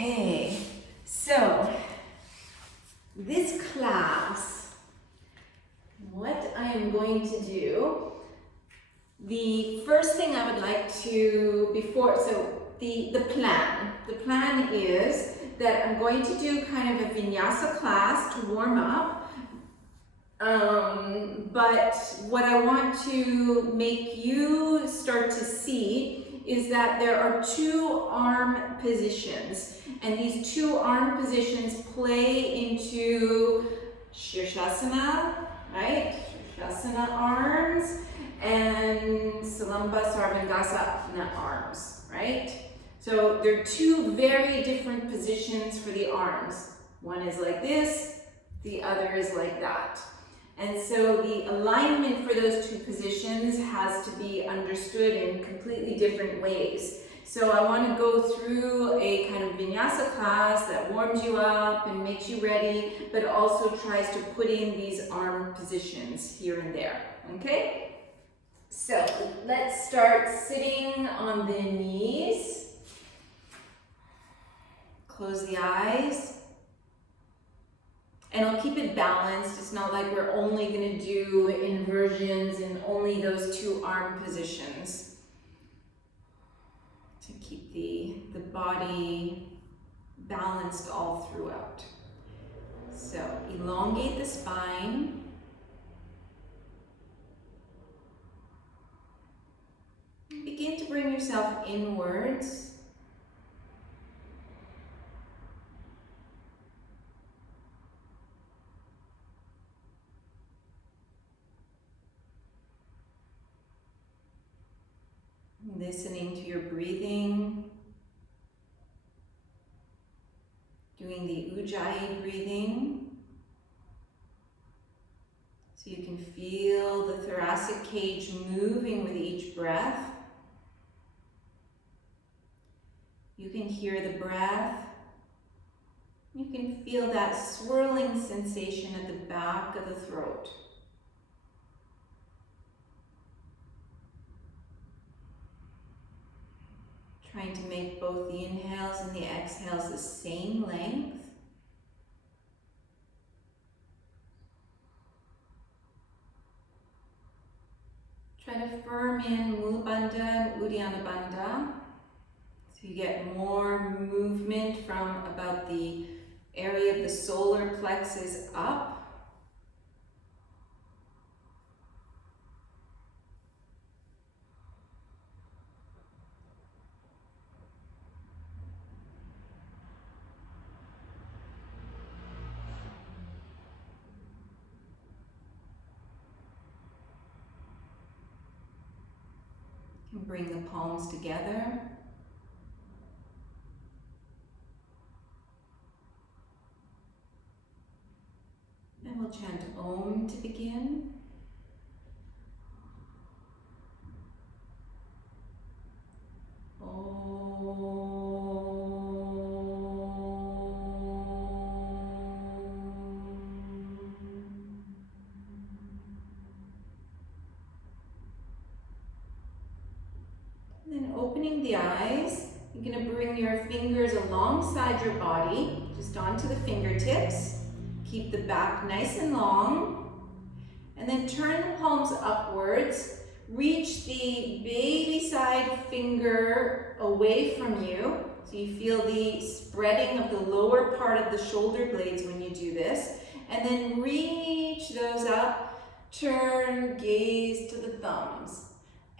Okay, so this class, what I am going to do, the first thing I would like to, the plan is that I'm going to do kind of a Vinyasa class to warm up, but what I want to make you start to see is that there are two arm positions, and these two arm positions play into Sirsasana, right? Sirsasana arms and Salamba Sarvangasana arms, right? So there are two very different positions for the arms. One is like this, the other is like that. And so the alignment for those two positions has to be understood in completely different ways. So I want to go through a kind of Vinyasa class that warms you up and makes you ready, but also tries to put in these arm positions here and there, okay? So let's start sitting on the knees. Close the eyes. And I'll keep it balanced. It's not like we're only going to do inversions in only those two arm positions. To keep the body balanced all throughout. So elongate the spine. Begin to bring yourself inwards. Listening to your breathing, doing the Ujjayi breathing, so you can feel the thoracic cage moving with each breath. You can hear the breath. You can feel that swirling sensation at the back of the throat. Trying to make both the inhales and the exhales the same length. Try to firm in Mula Bandha and Uddiyana Bandha, so you get more movement from about the area of the solar plexus up. And bring the palms together. And we'll chant Om to begin. Opening the eyes, you're going to bring your fingers alongside your body, just onto the fingertips. Keep the back nice and long. And then turn the palms upwards. Reach the baby side finger away from you. So you feel the spreading of the lower part of the shoulder blades when you do this. And then reach those up. Turn, gaze to the thumbs.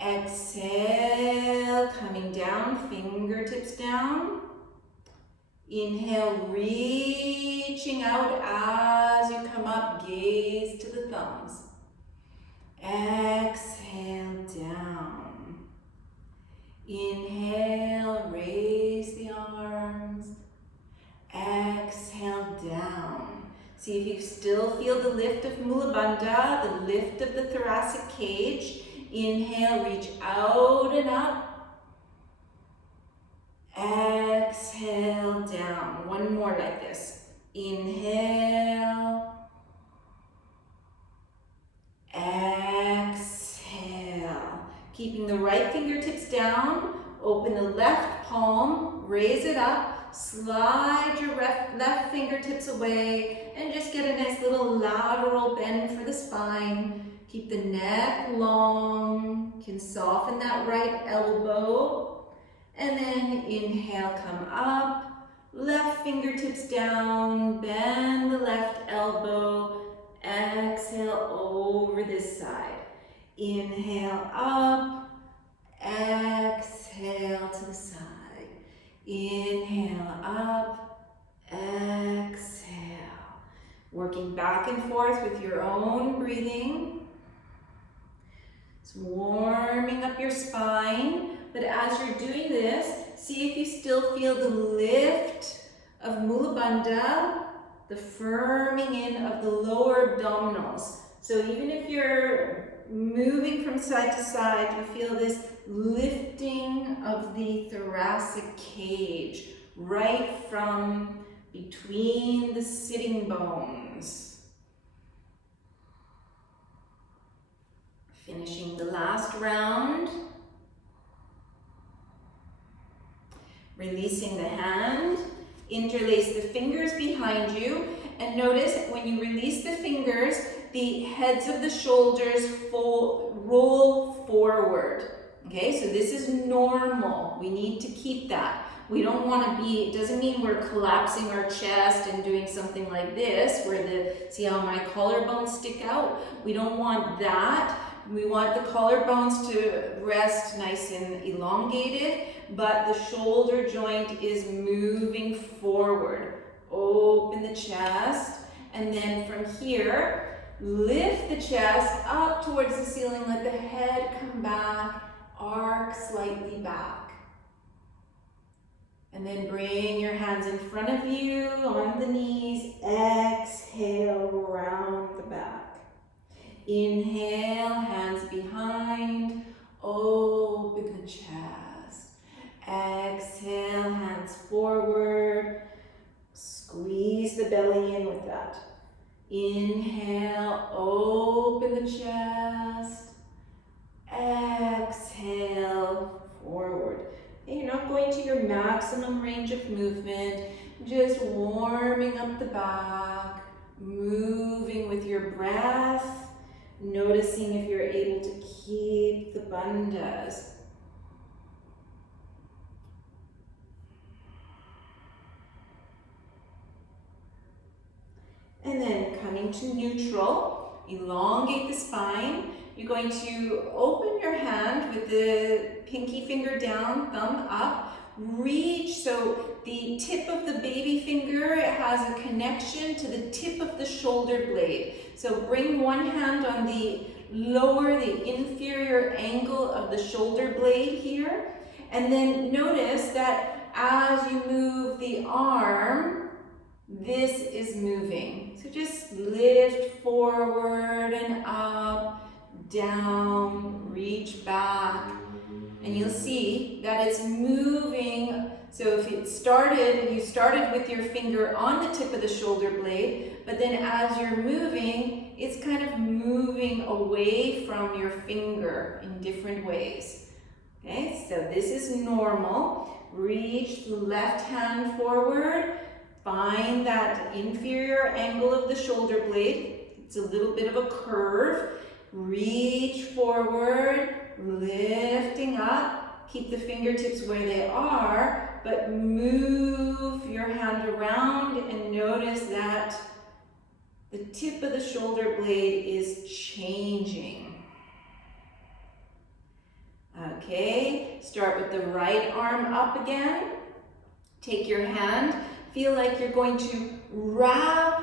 Exhale, coming down, fingertips down. Inhale, reaching out as you come up, gaze to the thumbs. Exhale, down. Inhale, raise the arms. Exhale, down. See if you still feel the lift of Mula Bandha, the lift of the thoracic cage. Inhale, reach out and up. Exhale, down. One more like this. Inhale. Exhale. Keeping the right fingertips down. Open the left palm. Raise it up. slide your left fingertips away and just get a nice little lateral bend for the spine. Keep the neck long, you can soften that right elbow, and then inhale, come up, left fingertips down, bend the left elbow, exhale over this side. Inhale up, exhale to the side. Inhale up, exhale. Working back and forth with your own breathing. It's warming up your spine, but as you're doing this, see if you still feel the lift of Mula Bandha, the firming in of the lower abdominals. So even if you're moving from side to side, you feel this lifting of the thoracic cage right from between the sitting bones. Finishing the last round. Releasing the hand, interlace the fingers behind you, and notice when you release the fingers, the heads of the shoulders roll forward. Okay, so this is normal. We need to keep that. We don't want to be, it doesn't mean we're collapsing our chest and doing something like this, where see how my collarbones stick out? We don't want that. We want the collarbones to rest nice and elongated, but the shoulder joint is moving forward. Open the chest, and then from here, lift the chest up towards the ceiling, let the head come back, arc slightly back. And then bring your hands in front of you on the knees, exhale, round the back. Inhale, hands behind, open the chest. Exhale, hands forward, squeeze the belly in with that. Inhale, open the chest. Exhale, forward. And you're not going to your maximum range of movement, just warming up the back, moving with your breath, noticing if you're able to keep the bandhas. And then coming to neutral, elongate the spine. You're going to open your hand with the pinky finger down, thumb up, reach, so the tip of the baby finger has a connection to the tip of the shoulder blade. So bring one hand on the inferior angle of the shoulder blade here, and then notice that as you move the arm, this is moving. So just lift forward and up, down, reach back, and you'll see that it's moving. So if you started with your finger on the tip of the shoulder blade, but then as you're moving, it's kind of moving away from your finger in different ways. Okay, so this is normal. Reach the left hand forward, find that inferior angle of the shoulder blade. It's a little bit of a curve. Reach forward, lifting up, keep the fingertips where they are, but move your hand around and notice that the tip of the shoulder blade is changing. Okay, start with the right arm up again. Take your hand, feel like you're going to wrap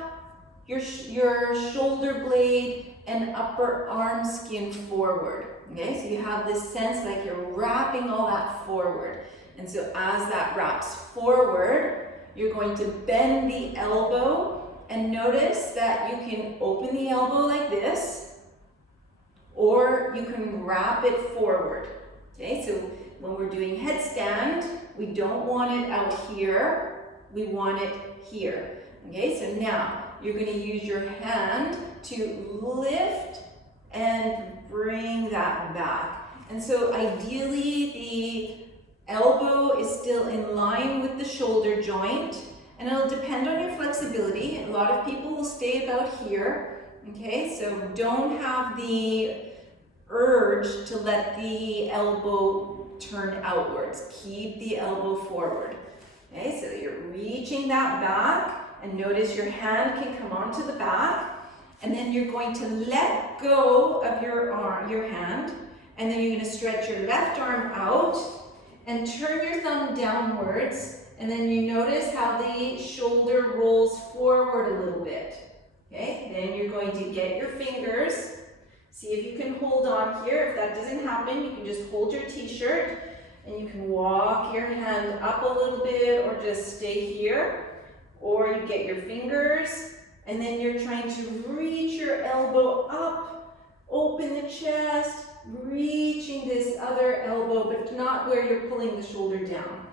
your shoulder blade and upper arm skin forward. Okay, so you have this sense like you're wrapping all that forward. And so as that wraps forward, you're going to bend the elbow and notice that you can open the elbow like this, or you can wrap it forward. Okay, so when we're doing headstand, we don't want it out here, we want it here. Okay, so now you're going to use your hand to lift and bring that back. And so ideally the elbow is still in line with the shoulder joint, and it'll depend on your flexibility. A lot of people will stay about here, okay? So don't have the urge to let the elbow turn outwards. Keep the elbow forward, okay? So you're reaching that back, and notice your hand can come onto the back, and then you're going to let go of your arm, your hand, and then you're going to stretch your left arm out and turn your thumb downwards, and then you notice how the shoulder rolls forward a little bit. Okay, then you're going to get your fingers. See if you can hold on here. If that doesn't happen, you can just hold your t-shirt and you can walk your hand up a little bit or just stay here. Or you get your fingers and then you're trying to reach your elbow up, open the chest, reaching this other elbow, but not where you're pulling the shoulder down.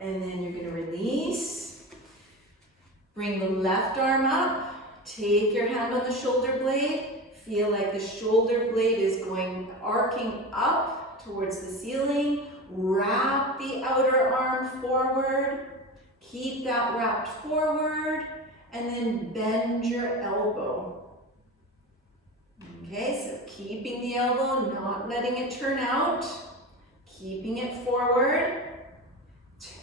And then you're going to release. Bring the left arm up. Take your hand on the shoulder blade. Feel like the shoulder blade is going arcing up towards the ceiling. Wrap the outer arm forward. Keep that wrapped forward. And then bend your elbow. Okay, so keeping the elbow, not letting it turn out. Keeping it forward.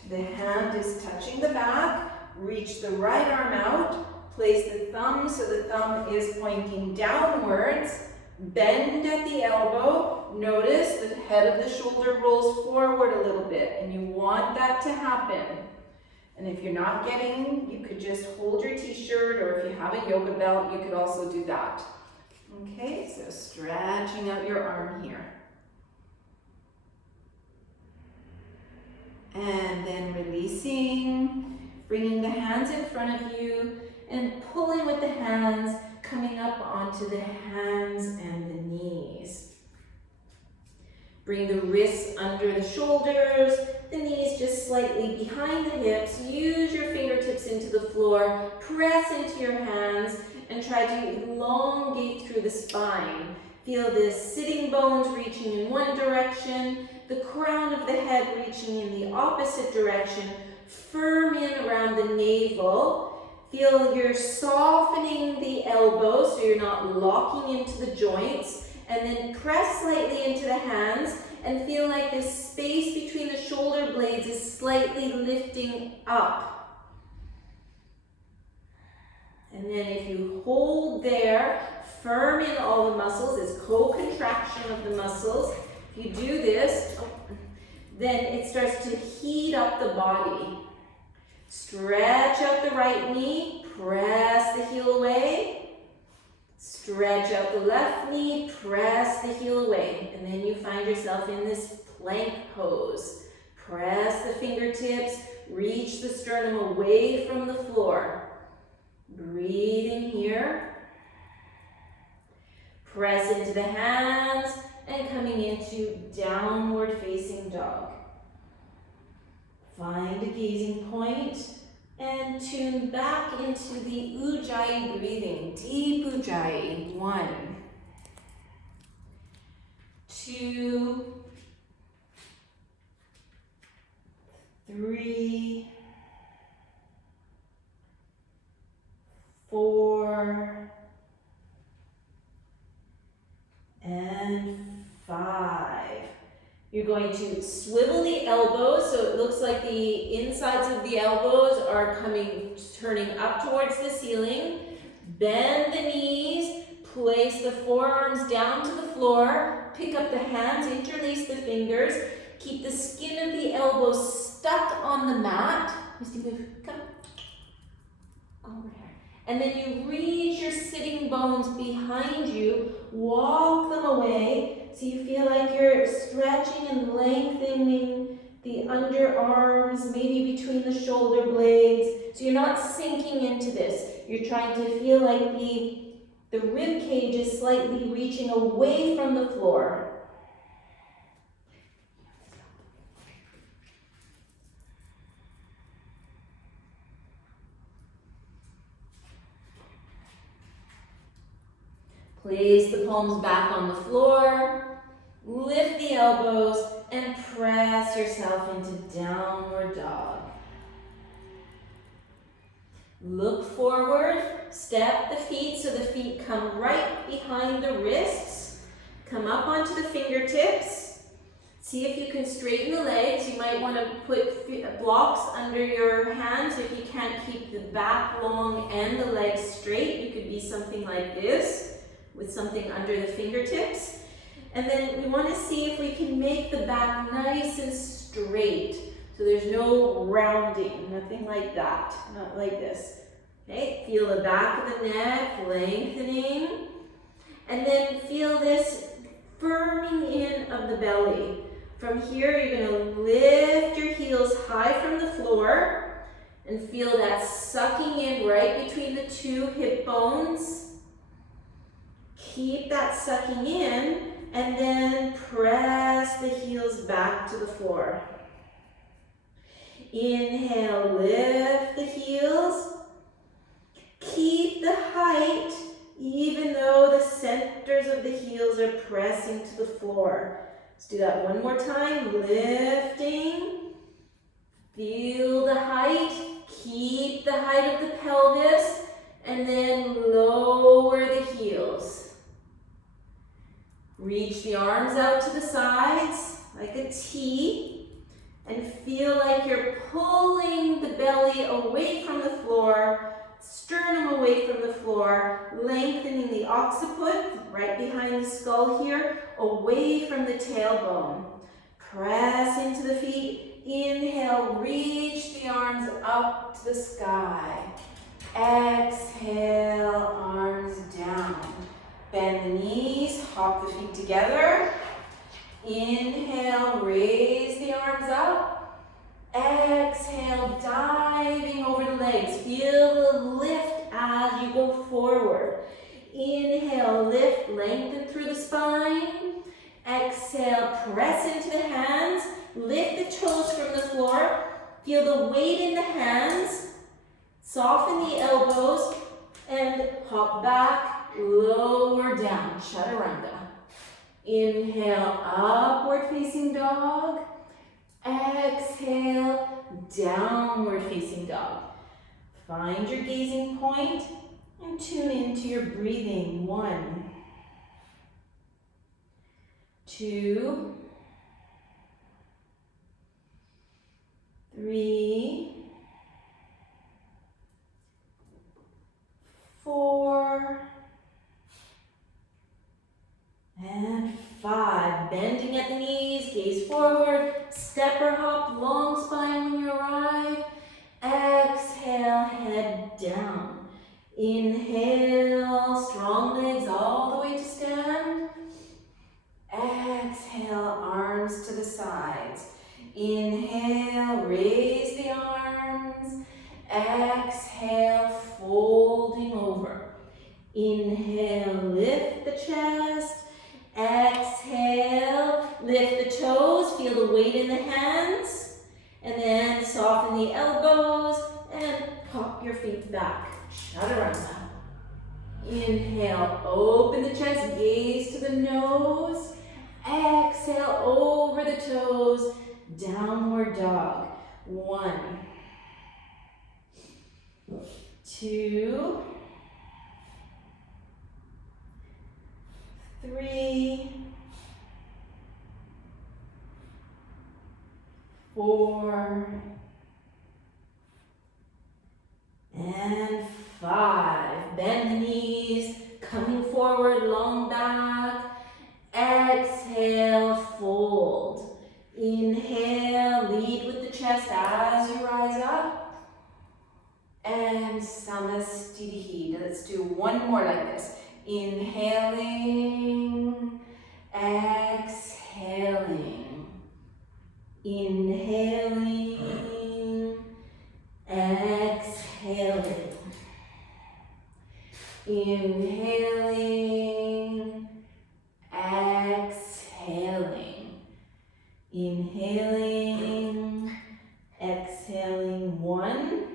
The hand is touching the back. Reach the right arm out. Place the thumb so the thumb is pointing downwards. Bend at the elbow. Notice the head of the shoulder rolls forward a little bit, and you want that to happen. And if you're not getting, you could just hold your t-shirt, or if you have a yoga belt, you could also do that. Okay, so stretching out your arm here. And then releasing, bringing the hands in front of you and pulling with the hands, coming up onto the hands and the knees. Bring the wrists under the shoulders, the knees just slightly behind the hips. Use your fingertips into the floor, press into your hands, and try to elongate through the spine. Feel the sitting bones reaching in one direction, the crown of the head reaching in the opposite direction, firm in around the navel. Feel you're softening the elbows so you're not locking into the joints, and then press slightly into the hands and feel like this space between the shoulder blades is slightly lifting up. And then if you hold there, firm in all the muscles, this co-contraction of the muscles. If you do this, then it starts to heat up the body. Stretch out the right knee, press the heel away. Stretch out the left knee, press the heel away. And then you find yourself in this plank pose. Press the fingertips, reach the sternum away from the floor. Breathing here. Press into the hands and coming into downward facing dog. Find a gazing point and tune back into the Ujjayi breathing. Deep Ujjayi. 1, 2, 3, 4, and 5. You're going to swivel the elbows so it looks like the insides of the elbows are turning up towards the ceiling. Bend the knees, place the forearms down to the floor, pick up the hands, interlace the fingers, keep the skin of the elbows stuck on the mat. Misty, move, come. Go over here. And then you reach your sitting bones behind you, walk them away. So you feel like you're stretching and lengthening the underarms, maybe between the shoulder blades. So you're not sinking into this. You're trying to feel like the rib cage is slightly reaching away from the floor. Place the palms back on the floor. Lift the elbows. and press yourself into downward dog. Look forward, step the feet so the feet come right behind the wrists. Come up onto the fingertips. See if you can straighten the legs. You might want to put blocks under your hands if you can't keep the back long and the legs straight. You could be something like this with something under the fingertips. And then we want to see if we can make the back nice and straight. So there's no rounding, nothing like that, not like this. Okay, feel the back of the neck lengthening. And then feel this firming in of the belly. From here, you're going to lift your heels high from the floor and feel that sucking in right between the two hip bones. Keep that sucking in and then press the heels back to the floor. Inhale, lift the heels. Keep the height even though the centers of the heels are pressing to the floor. Let's do that one more time. Lifting. Feel the height. Keep the height of the pelvis. And then lower the heels. Reach the arms out to the sides like a T. And feel like you're pulling the belly away from the floor. Sternum away from the floor, lengthening the occiput right behind the skull here, away from the tailbone. Press into the feet. Inhale, reach the arms up to the sky. Exhale, arms down. Bend the knees, hop the feet together. Inhale, raise the arms up. Exhale, diving over the legs. Feel the lift as you go forward. Inhale, lift, lengthen through the spine. Exhale, press into the hands. Lift the toes from the floor. Feel the weight in the hands. Soften the elbows and hop back, lower down, chaturanga. Inhale, upward facing dog. Exhale, downward facing dog. Find your gazing point and tune into your breathing. 1, 2, 3, 4, and 5. Bending at the knees, gaze forward, step or hop, long spine when you arrive. Exhale, head down. Inhale, strong legs all the way to stand. Exhale, arms to the sides. Inhale, raise the arms. Exhale, folding over. Inhale, lift the chest. Exhale, lift the toes, feel the weight in the hands, and then soften the elbows and pop your feet back. Chaturanga. Inhale, open the chest, gaze to the nose. Exhale, over the toes, downward dog. 1, 2, 3, 4, and 5. Bend the knees, coming forward, long back. Exhale, fold. Inhale, lead with the chest as you rise up. And Samastitihi. Let's do one more like this. Inhaling, exhaling, inhaling, exhaling, inhaling, exhaling, inhaling, exhaling. 1,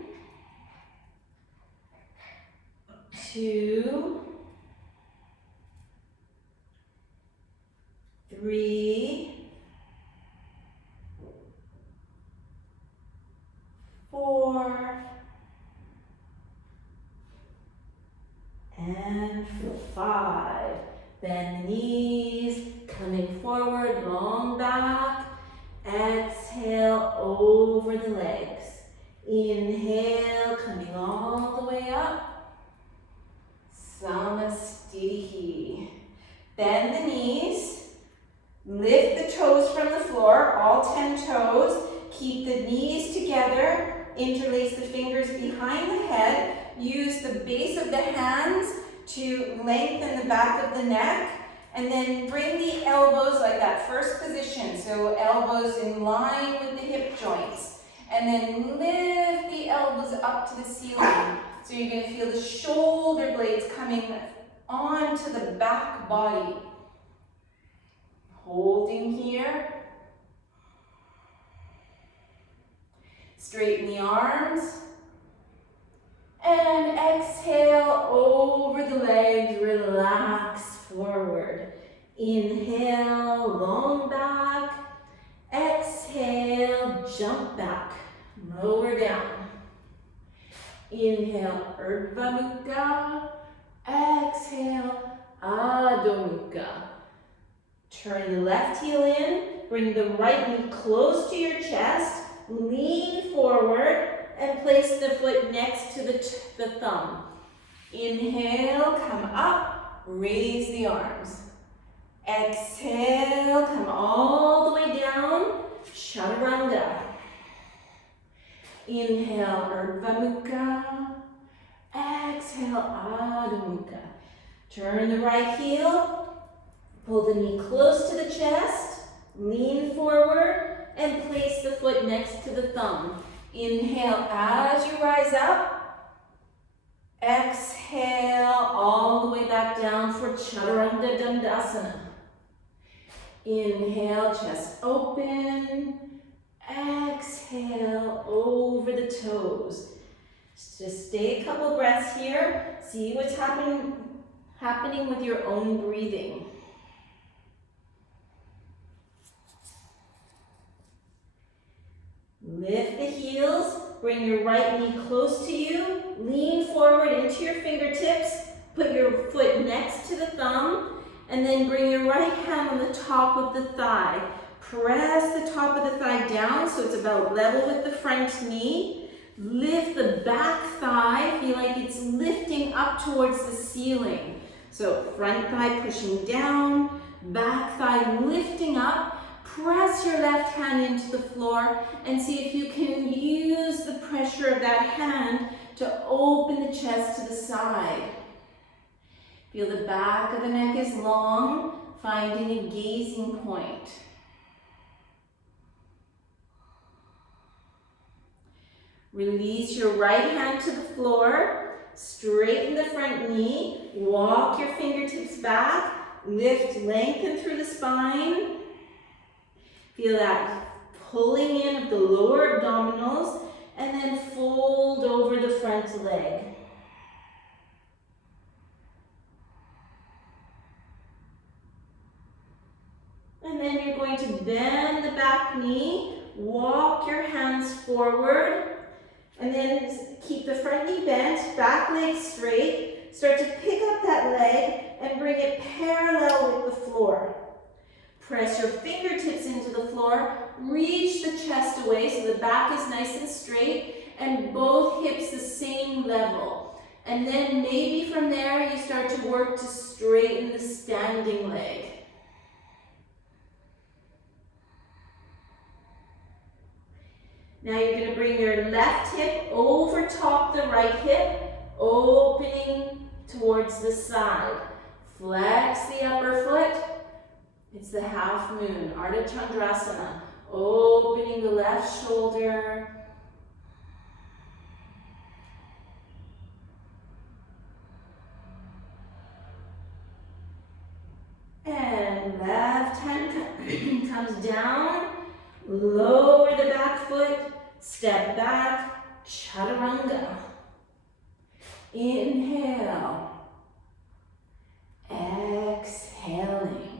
2, 3, 5. Bend the knees, coming forward, long back. Exhale over the legs. Inhale, coming all the way up. Samastitihi. Bend the knees. Lift the toes from the floor, all 10 toes. Keep the knees together. Interlace the fingers behind the head. Use the base of the hands to lengthen the back of the neck. And then bring the elbows like that first position. So elbows in line with the hip joints. And then lift the elbows up to the ceiling. So you're going to feel the shoulder blades coming onto the back body. Holding here. Straighten the arms. And exhale over the legs, relax forward. Inhale, long back. Exhale, jump back, lower down. Inhale, Urdhva Mukha. Exhale, Adho Mukha. Turn the left heel in, bring the right knee close to your chest, lean forward, and place the foot next to the thumb. Inhale, come up, raise the arms. Exhale, come all the way down, Chaturanga. Inhale, Urdhva Mukha. Exhale, Adho Mukha. Turn the right heel, pull the knee close to the chest, lean forward, and place the foot next to the thumb. Inhale as you rise up. Exhale all the way back down for Chaturanga Dandasana. Inhale, chest open. Exhale over the toes. Just stay a couple breaths here. See what's happening with your own breathing. Lift the heels, bring your right knee close to you, lean forward into your fingertips, put your foot next to the thumb, and then bring your right hand on the top of the thigh. Press the top of the thigh down so it's about level with the front knee. Lift the back thigh, feel like it's lifting up towards the ceiling. So front thigh pushing down, back thigh lifting up. Press your left hand into the floor and see if you can use the pressure of that hand to open the chest to the side. Feel the back of the neck is long, finding a gazing point. Release your right hand to the floor, straighten the front knee, walk your fingertips back, lift, lengthen through the spine. Feel that pulling in of the lower abdominals, and then fold over the front leg. And then you're going to bend the back knee, walk your hands forward, and then keep the front knee bent, back leg straight. Start to pick up that leg and bring it parallel with the floor. Press your fingertips into the floor, reach the chest away so the back is nice and straight, and both hips the same level. And then maybe from there you start to work to straighten the standing leg. Now you're going to bring your left hip over top the right hip, opening towards the side. Flex the upper foot. It's the half moon, Ardha Chandrasana. Opening the left shoulder. And left hand comes down. Lower the back foot. Step back. Chaturanga. Inhale. Exhaling.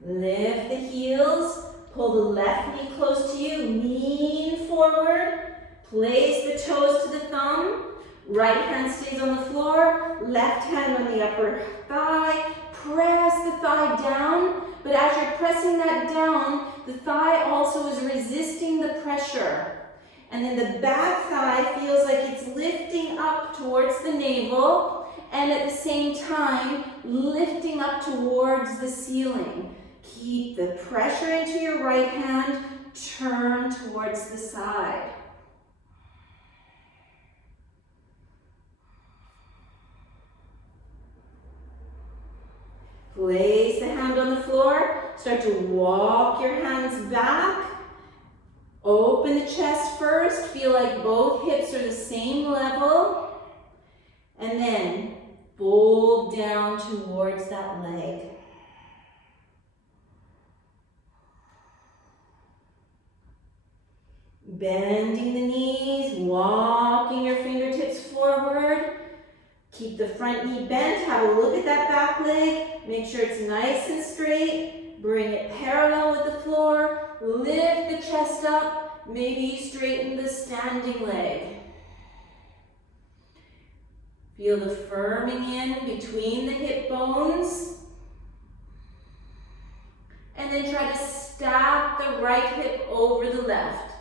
Lift the heels, pull the left knee close to you, lean forward, place the toes to the thumb, Right hand stays on the floor, left hand on the upper thigh. Press the thigh down, but as you're pressing that down, the thigh also is resisting the pressure. And then the back thigh feels like it's lifting up towards the navel, and at the same time, lifting up towards the ceiling. Keep the pressure into your right hand, turn towards the side. Place the hand on the floor, start to walk your hands back. Open the chest first, feel like both hips are the same level. And then fold down towards that leg. Bending the knees, walking your fingertips forward. Keep the front knee bent, have a look at that back leg. Make sure it's nice and straight. Bring it parallel with the floor. Lift the chest up. Maybe straighten the standing leg. Feel the firming in between the hip bones. And then try to stack the right hip over the left.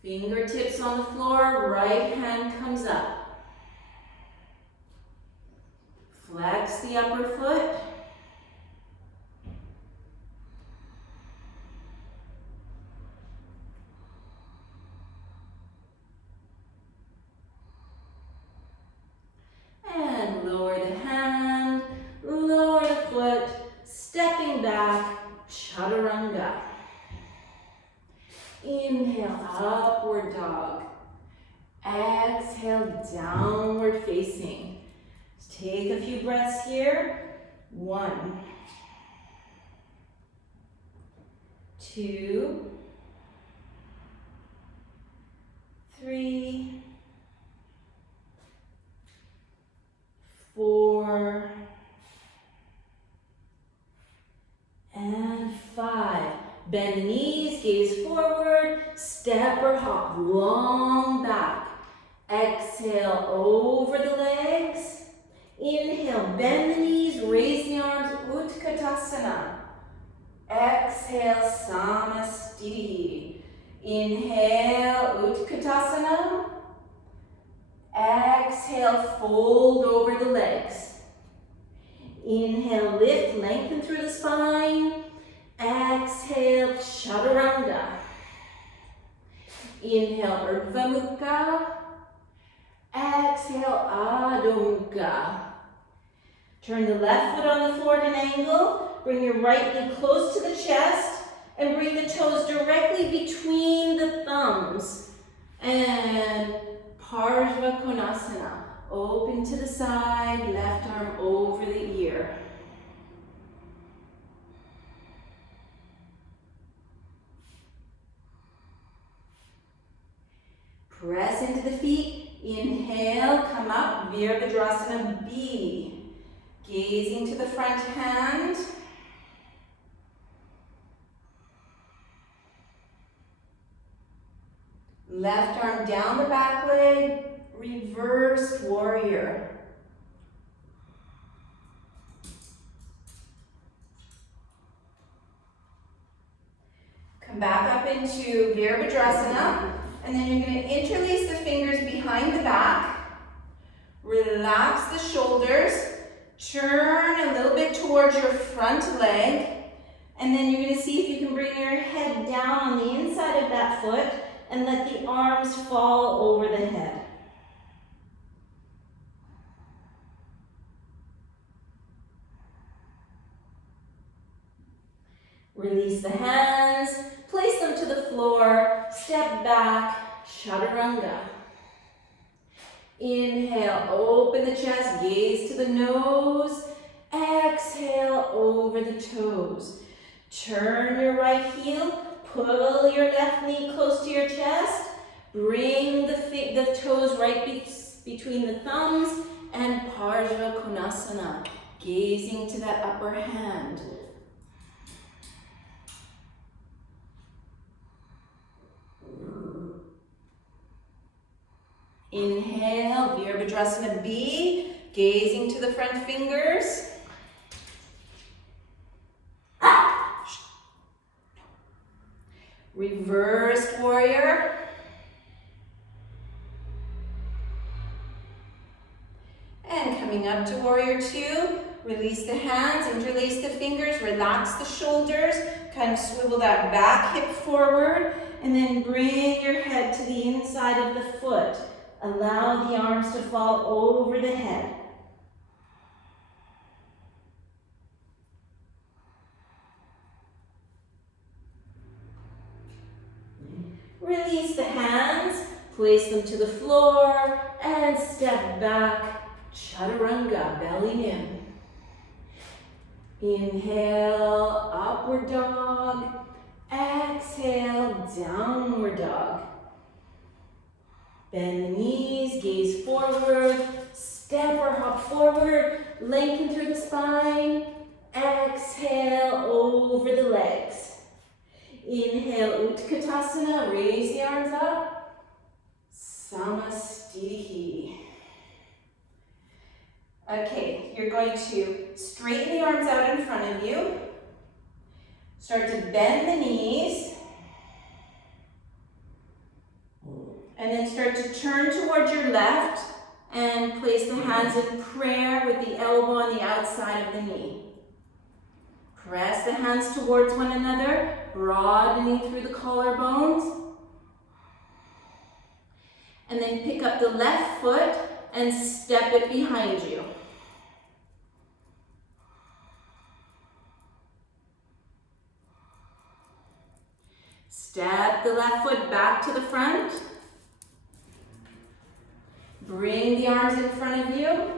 Fingertips on the floor, right hand comes up. Flex the upper foot. And lower the hand, lower the foot, stepping back, chaturanga. Inhale, upward dog. Exhale, downward facing. Take a few breaths here. 1, 2, 3, 4, and 5. Bend the knees, gaze forward, step or hop, long back. Exhale over the legs. Inhale, bend the knees, raise the arms, Utkatasana. Exhale, Samastiti. Inhale, Utkatasana. Exhale, fold over the legs. Inhale, lift, lengthen through the spine. Exhale, chaturanga. Inhale, Urdhva Mukha. Exhale, Adho Mukha. Turn the left foot on the floor at an angle. Bring your right knee close to the chest and bring the toes directly between the thumbs. And Parshva Konasana. Open to the side, left arm over the ear. Press into the feet. Inhale, come up, Virabhadrasana B. Gazing to the front hand. Left arm down the back leg, reverse warrior. Come back up into Virabhadrasana. And then you're going to interlace the fingers behind the back. Relax the shoulders. Turn a little bit towards your front leg. And then you're going to see if you can bring your head down on the inside of that foot and let the arms fall over the head. Release the hands. Place them to the floor, step back, chaturanga. Inhale, open the chest, gaze to the nose. Exhale over the toes. Turn your right heel, pull your left knee close to your chest. Bring the toes right between the thumbs and Parshva Konasana, gazing to that upper hand. Inhale, Virabhadrasana B, gazing to the front fingers. Reversed warrior. And coming up to warrior two, release the hands, interlace the fingers, relax the shoulders, kind of swivel that back hip forward, and then bring your head to the inside of the foot. Allow the arms to fall over the head. Release the hands, place them to the floor, and step back. Chaturanga, belly in. Inhale, upward dog. Exhale, downward dog. Bend the knees, gaze forward, step or hop forward, lengthen through the spine. Exhale, over the legs. Inhale, Utkatasana, raise the arms up. Samastitihi. Okay, you're going to straighten the arms out in front of you. Start to bend the knees. And then start to turn towards your left and place the hands in prayer with the elbow on the outside of the knee. Press the hands towards one another, broadening through the collarbones. And then pick up the left foot and step it behind you. Step the left foot back to the front. Bring the arms in front of you.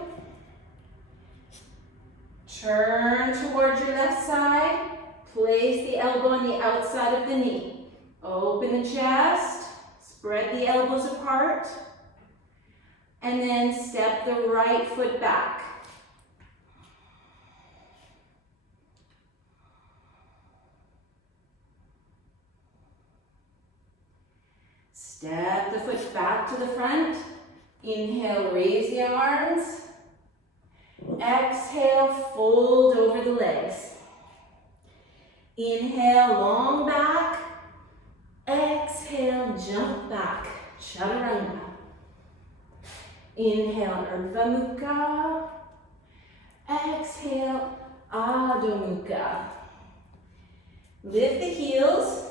Turn towards your left side. Place the elbow on the outside of the knee. Open the chest. Spread the elbows apart. And then step the right foot back. Step the foot back to the front. Inhale, raise the arms. Exhale, fold over the legs. Inhale, long back. Exhale, jump back. Chaturanga. Inhale, Urdhva Mukha. Exhale, Adho Mukha. Lift the heels.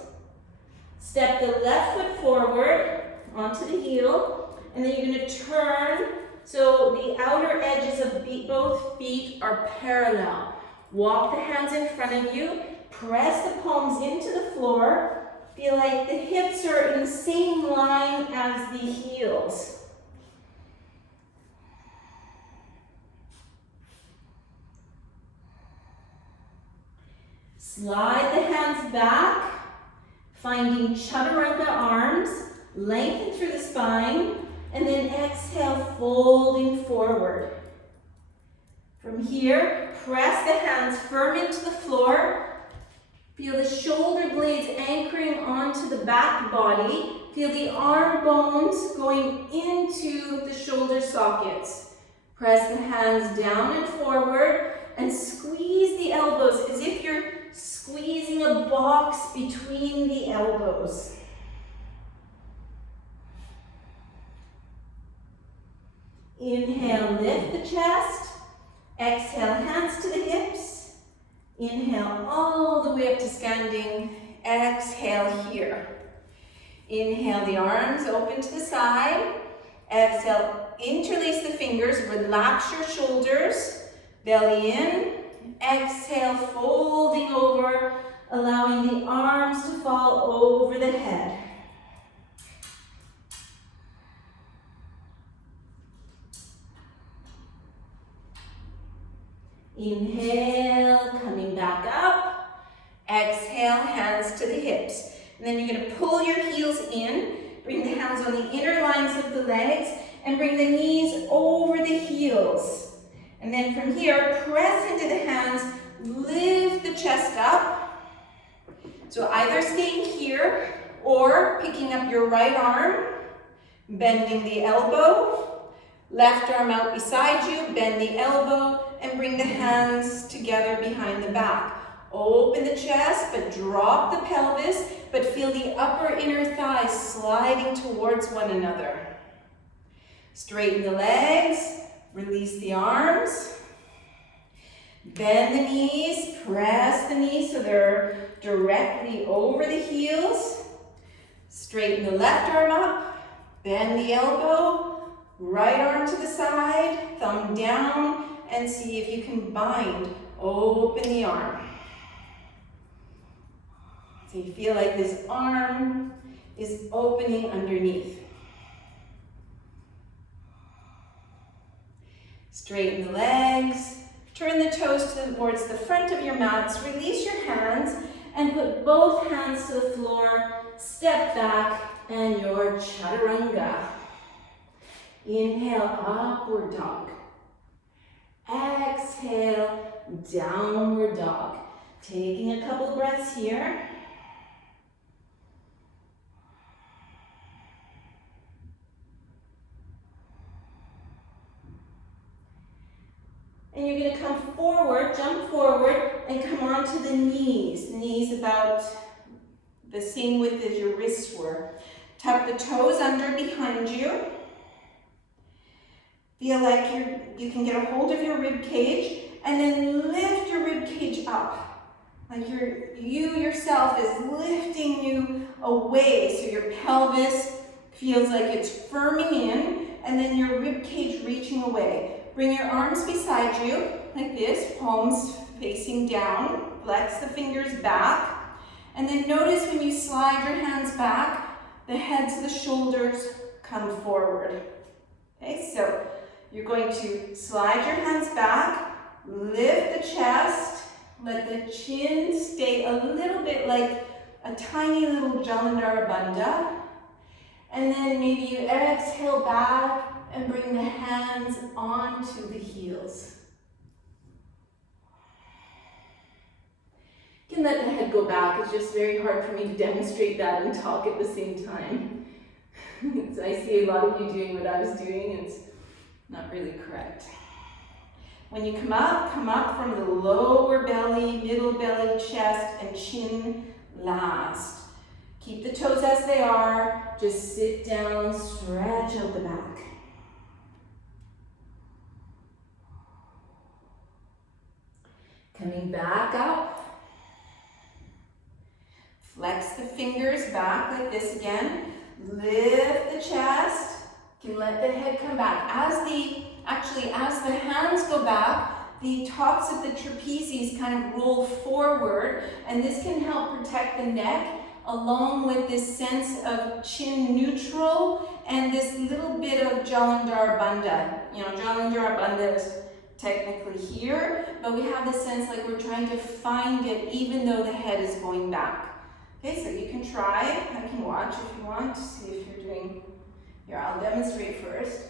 Step the left foot forward onto the heel. And then you're going to turn so the outer edges of both feet are parallel. Walk the hands in front of you. Press the palms into the floor. Feel like the hips are in the same line as the heels. Slide the hands back, finding chaturanga arms, lengthen through the spine, and then exhale, folding forward. From here, press the hands firm into the floor. Feel the shoulder blades anchoring onto the back body. Feel the arm bones going into the shoulder sockets. Press the hands down and forward and squeeze the elbows as if you're squeezing a box between the elbows. Inhale, lift the chest. Exhale, hands to the hips. Inhale all the way up to standing. Exhale here. Inhale, the arms open to the side. Exhale, interlace the fingers. Relax your shoulders. Belly in. Exhale, folding over, allowing the arms to fall over the head. Inhale, coming back up. Exhale, hands to the hips. And then you're going to pull your heels in, bring the hands on the inner lines of the legs, and bring the knees over the heels. And then from here, press into the hands, lift the chest up. So either staying here or picking up your right arm, Bending the elbow, left arm out beside you, bend the elbow, and bring the hands together behind the back. Open the chest, but drop the pelvis, but feel the upper inner thighs sliding towards one another. Straighten the legs, release the arms. Bend the knees, press the knees so they're directly over the heels. Straighten the left arm up, bend the elbow, right arm to the side, thumb down, and see if you can bind. Open the arm. So you feel like this arm is opening underneath. Straighten the legs, turn the toes towards the front of your mats, release your hands, and put both hands to the floor, step back, and your chaturanga. Inhale, upward dog. Exhale, downward dog. Taking a couple breaths here. And you're going to come forward, jump forward, and come onto the knees. Knees about the same width as your wrists were. Tuck the toes under behind you. Feel like you can get a hold of your rib cage, and then lift your rib cage up. Like you yourself is lifting you away, so your pelvis feels like it's firming in, and then your rib cage reaching away. Bring your arms beside you, like this, palms facing down. Flex the fingers back. And then notice when you slide your hands back, the heads of the shoulders come forward. Okay, so you're going to slide your hands back, lift the chest, let the chin stay a little bit like a tiny little Jalandhara Bandha. And then maybe you exhale back and bring the hands onto the heels. You can let the head go back. It's just very hard for me to demonstrate that and talk at the same time. So I see a lot of you doing what I was doing. It's not really correct. When you come up from the lower belly, middle belly, chest, and chin last. Keep the toes as they are. Just sit down, stretch out the back. Coming back up. Flex the fingers back like this again. Lift the chest. You can let the head come back. As the hands go back, the tops of the trapezius kind of roll forward, and this can help protect the neck along with this sense of chin neutral and this little bit of Jalandhara Bandha. You know, Jalandhara Bandha is technically here, but we have the sense like we're trying to find it even though the head is going back. Okay, so you can try. I can watch if you want to see if you're doing. Here, I'll demonstrate first.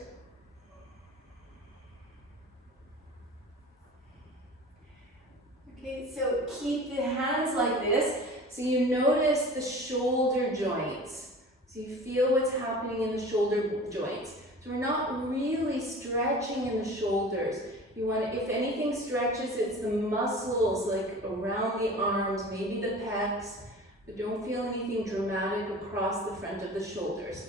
Okay, so keep the hands like this. So you notice the shoulder joints. So you feel what's happening in the shoulder joints. So we're not really stretching in the shoulders. You want to, if anything stretches, it's the muscles like around the arms, maybe the pecs, but don't feel anything dramatic across the front of the shoulders.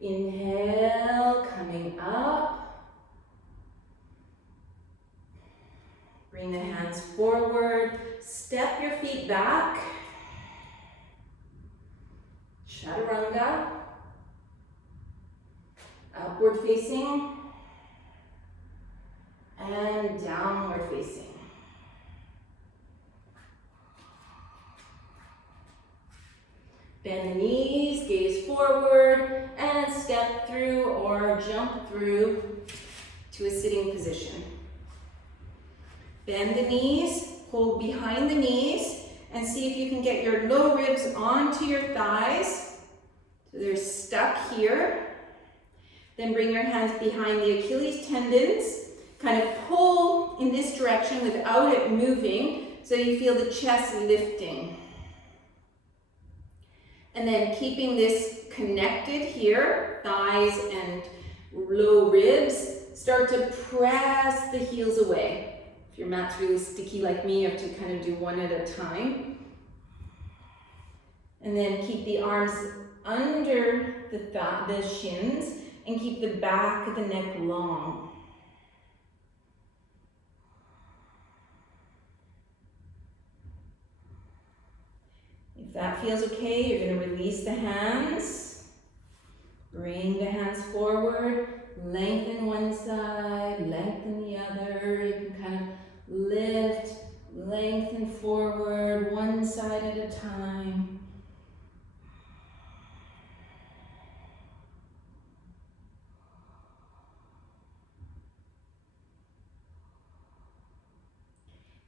Inhale, coming up. Bring the hands forward. Step your feet back. Chaturanga. Upward facing. And downward facing. Bend the knees, gaze forward, and step through or jump through to a sitting position. Bend the knees, hold behind the knees, and see if you can get your low ribs onto your thighs. So they're stuck here. Then bring your hands behind the Achilles tendons. Kind of pull in this direction without it moving, so you feel the chest lifting. And then keeping this connected here, thighs and low ribs, start to press the heels away. If your mat's really sticky like me, you have to kind of do one at a time. And then keep the arms under the shins and keep the back of the neck long. If that feels okay, you're going to release the hands. Bring the hands forward. Lengthen one side, lengthen the other. You can kind of lift, lengthen forward, one side at a time.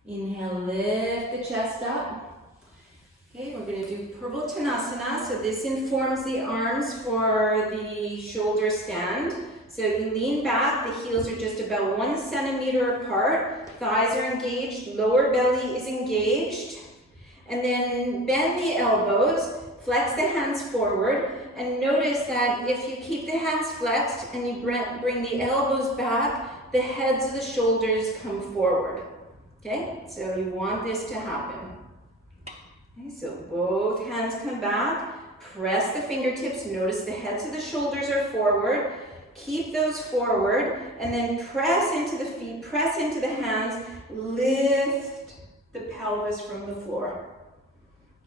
Inhale, lift the chest up. Okay, we're going to do Purvottanasana. So this informs the arms for the shoulder stand. So you lean back, the heels are just about 1 centimeter apart. Thighs are engaged, lower belly is engaged. And then bend the elbows, flex the hands forward. And notice that if you keep the hands flexed and you bring the elbows back, the heads of the shoulders come forward. Okay, so you want this to happen. Okay, so both hands come back, press the fingertips, notice the heads of the shoulders are forward, keep those forward, and then press into the feet, press into the hands, lift the pelvis from the floor.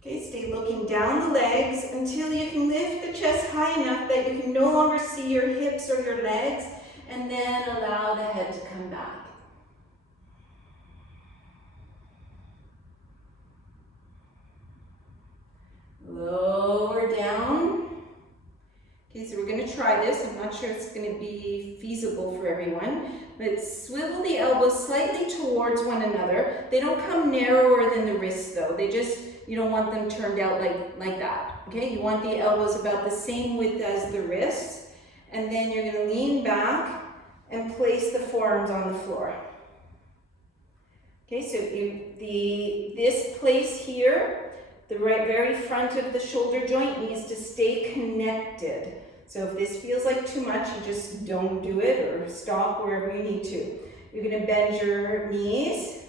Okay, stay looking down the legs until you can lift the chest high enough that you can no longer see your hips or your legs, and then allow the head to come back. Lower down. Okay, so we're going to try this. I'm not sure it's going to be feasible for everyone, but swivel the elbows slightly towards one another. They don't come narrower than the wrists though. You don't want them turned out like that. Okay, you want the elbows about the same width as the wrists, and then you're going to lean back and place the forearms on the floor. Okay, so this place here, the very front of the shoulder joint needs to stay connected. So if this feels like too much, you just don't do it or stop wherever you need to. You're going to bend your knees,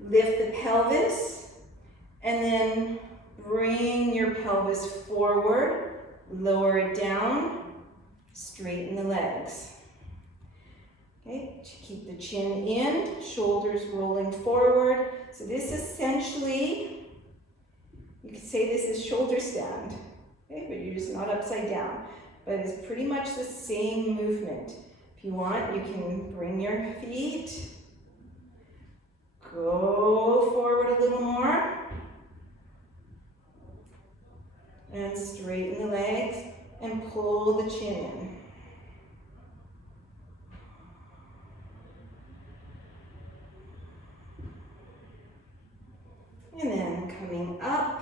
lift the pelvis, and then bring your pelvis forward, lower it down, straighten the legs. Okay, keep the chin in, shoulders rolling forward. So this essentially, you could say this is shoulder stand, okay, but you're just not upside down. But it's pretty much the same movement. If you want, you can bring your feet, go forward a little more, and straighten the legs and pull the chin in. And then coming up,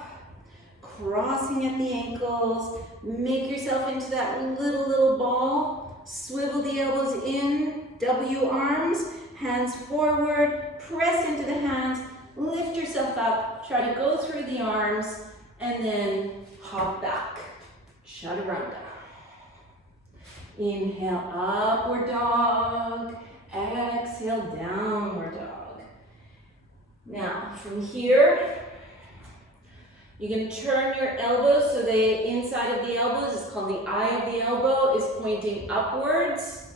crossing at the ankles, make yourself into that little ball, swivel the elbows in, W arms, hands forward, press into the hands, lift yourself up, try to go through the arms, and then hop back, Chaturanga. Inhale, upward dog, exhale, downward dog. Now, from here, you're going to turn your elbows so the inside of the elbows is called the eye of the elbow, is pointing upwards.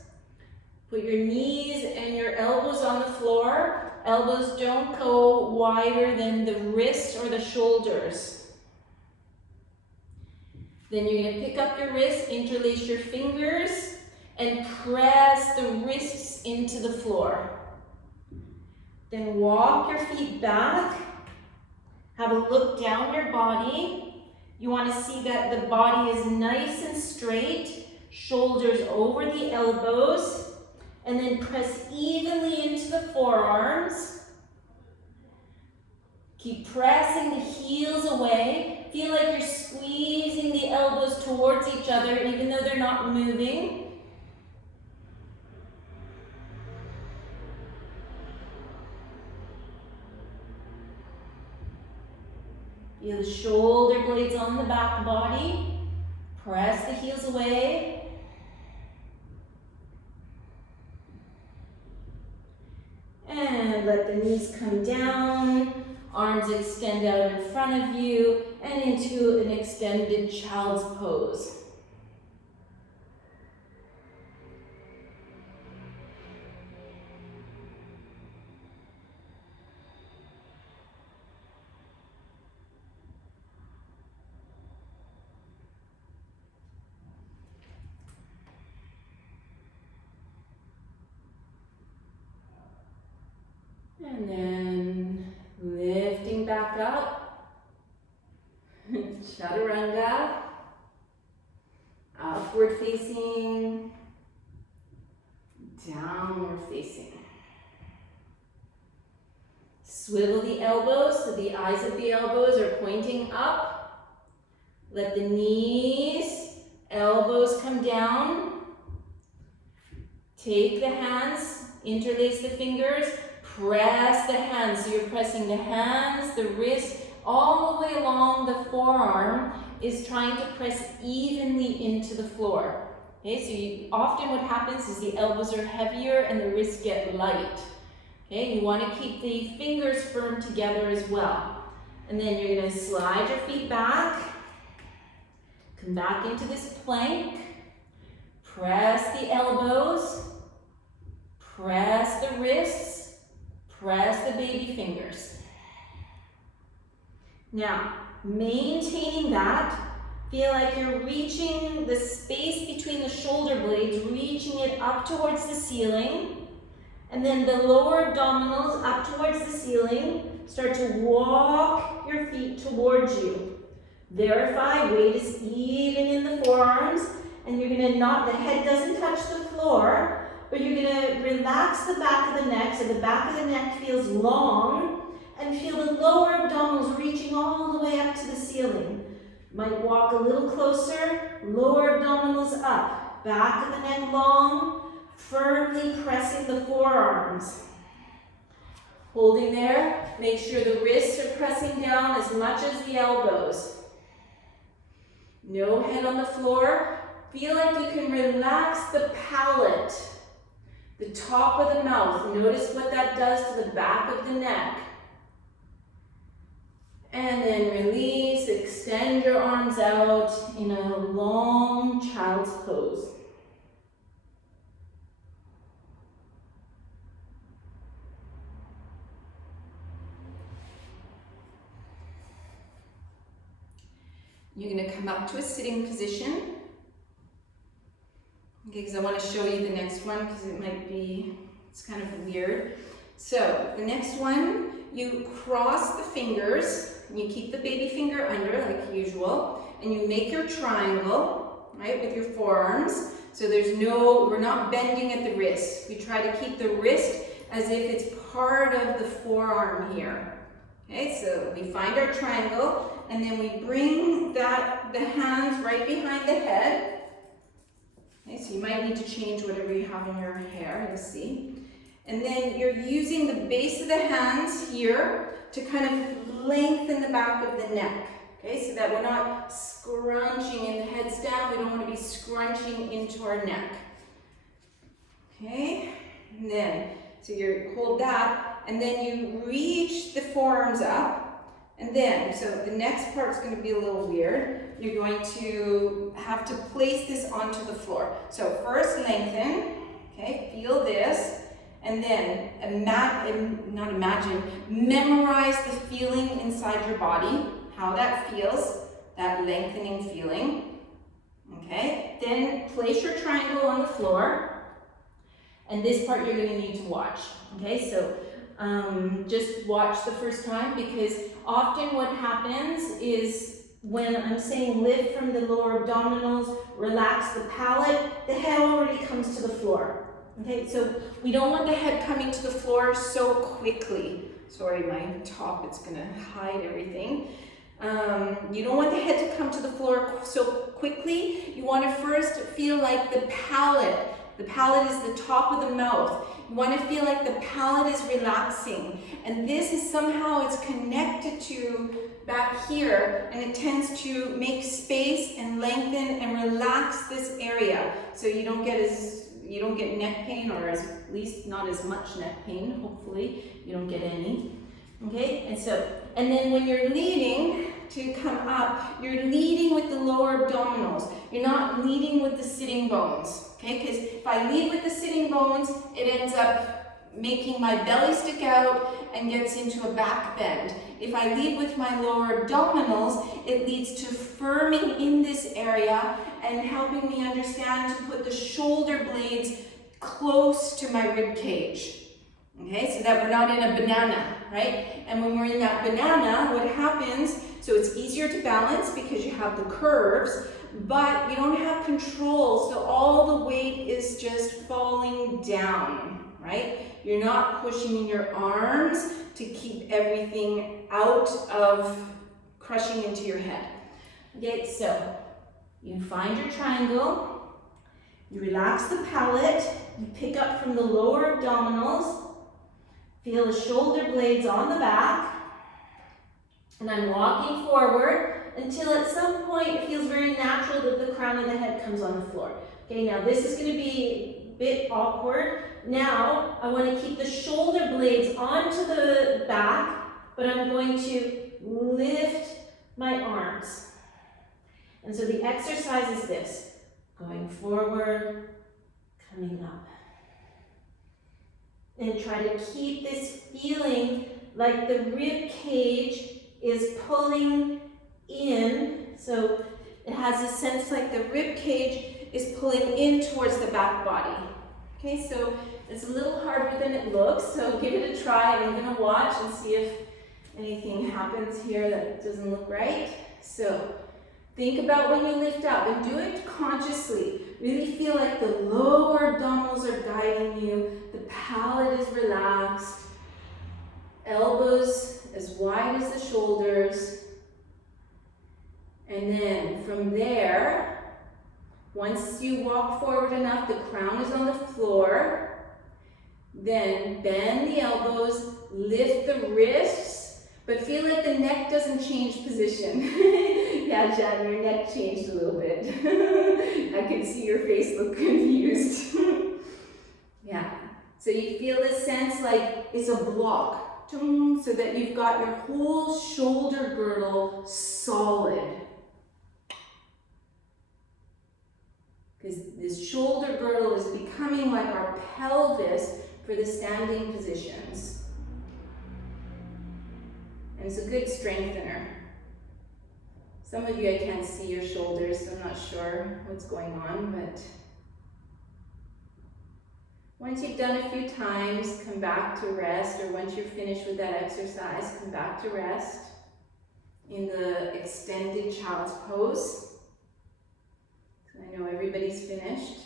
Put your knees and your elbows on the floor. Elbows don't go wider than the wrists or the shoulders. Then you're going to pick up your wrists, interlace your fingers, and press the wrists into the floor. Then walk your feet back. Have a look down your body. You want to see that the body is nice and straight, shoulders over the elbows, and then press evenly into the forearms. Keep pressing the heels away. Feel like you're squeezing the elbows towards each other even though they're not moving. Feel the shoulder blades on the back body. Press the heels away. And let the knees come down. Arms extend out in front of you and into an extended child's pose. And then lifting back up, chaturanga, upward facing, downward facing. Swivel the elbows so the eyes of the elbows are pointing up. Let the knees, elbows come down. Take the hands, interlace the fingers. Press the hands, so you're pressing the hands, the wrist, all the way along the forearm is trying to press evenly into the floor. Okay, so often what happens is the elbows are heavier and the wrists get light. Okay, you want to keep the fingers firm together as well. And then you're going to slide your feet back, come back into this plank, press the elbows, press the wrists, press the baby fingers. Now, maintaining that, feel like you're reaching the space between the shoulder blades, reaching it up towards the ceiling, and then the lower abdominals up towards the ceiling. Start to walk your feet towards you. Verify weight is even in the forearms, and you're gonna not, the head doesn't touch the floor, but you're going to relax the back of the neck so the back of the neck feels long, and feel the lower abdominals reaching all the way up to the ceiling. Might walk a little closer, lower abdominals up, back of the neck long, firmly pressing the forearms. Holding there, make sure the wrists are pressing down as much as the elbows. No head on the floor. Feel like you can relax the palate. The top of the mouth, notice what that does to the back of the neck. And then release, extend your arms out in a long child's pose. You're going to come up to a sitting position. Okay, because I want to show you the next one because it's kind of weird. So the next one, you cross the fingers, and you keep the baby finger under like usual, and you make your triangle, right, with your forearms. So we're not bending at the wrist. We try to keep the wrist as if it's part of the forearm here. Okay, so we find our triangle, and then we bring the hands right behind the head. Okay, so you might need to change whatever you have in your hair, you'll see. And then you're using the base of the hands here to kind of lengthen the back of the neck. Okay, so that we're not scrunching in the headstand. We don't want to be scrunching into our neck. Okay, and then, so you hold that, and then you reach the forearms up. And then, so the next part's going to be a little weird. You're going to have to place this onto the floor. So first lengthen, okay, feel this, and then memorize the feeling inside your body, how that feels, that lengthening feeling. Okay, then place your triangle on the floor, and this part you're going to need to watch. Okay, so just watch the first time, because often what happens is when I'm saying lift from the lower abdominals, relax the palate, the head already comes to the floor. Okay, so we don't want the head coming to the floor so quickly. Sorry, my top, it's gonna hide everything. You don't want the head to come to the floor so quickly. You want to first feel like the palate is the top of the mouth. You want to feel like the palate is relaxing. And this is somehow, it's connected to back here, and it tends to make space and lengthen and relax this area. So you don't get neck pain, or at least not as much neck pain, hopefully. You don't get any. Okay, and then when you're leading to come up, you're leading with the lower abdominals. You're not leading with the sitting bones. Okay, because if I lead with the sitting bones, it ends up making my belly stick out and gets into a back bend. If I lead with my lower abdominals, it leads to firming in this area and helping me understand to put the shoulder blades close to my rib cage. Okay, so that we're not in a banana, right? And when we're in that banana, what happens, so it's easier to balance because you have the curves, but you don't have control, so all the weight is just falling down, right? You're not pushing in your arms to keep everything out of crushing into your head. Okay, so you find your triangle, you relax the palate, you pick up from the lower abdominals, feel the shoulder blades on the back, and I'm walking forward until at some point it feels very natural that the crown of the head comes on the floor. Okay, now this is going to be a bit awkward. Now I want to keep the shoulder blades onto the back, but I'm going to lift my arms. And so the exercise is this: going forward, coming up. And try to keep this feeling like the rib cage is pulling in. So it has a sense like the rib cage is pulling in towards the back body. Okay, so it's a little harder than it looks, so give it a try. I'm going to watch and see if anything happens here that doesn't look right. So think about when you lift up and do it consciously. Really feel like the lower abdominals are guiding you. The palate is relaxed. Elbows as wide as the shoulders. And then from there, once you walk forward enough, the crown is on the floor. Then bend the elbows, lift the wrists, but feel like the neck doesn't change position. Yeah, Jan, your neck changed a little bit. I can see your face look confused. Yeah, so you feel this sense like it's a block, so that you've got your whole shoulder girdle solid. Because this shoulder girdle is becoming like our pelvis for the standing positions. And it's a good strengthener. Some of you, I can't see your shoulders, so I'm not sure what's going on, but once you've done a few times, come back to rest, or once you're finished with that exercise, come back to rest in the extended child's pose. So I know everybody's finished.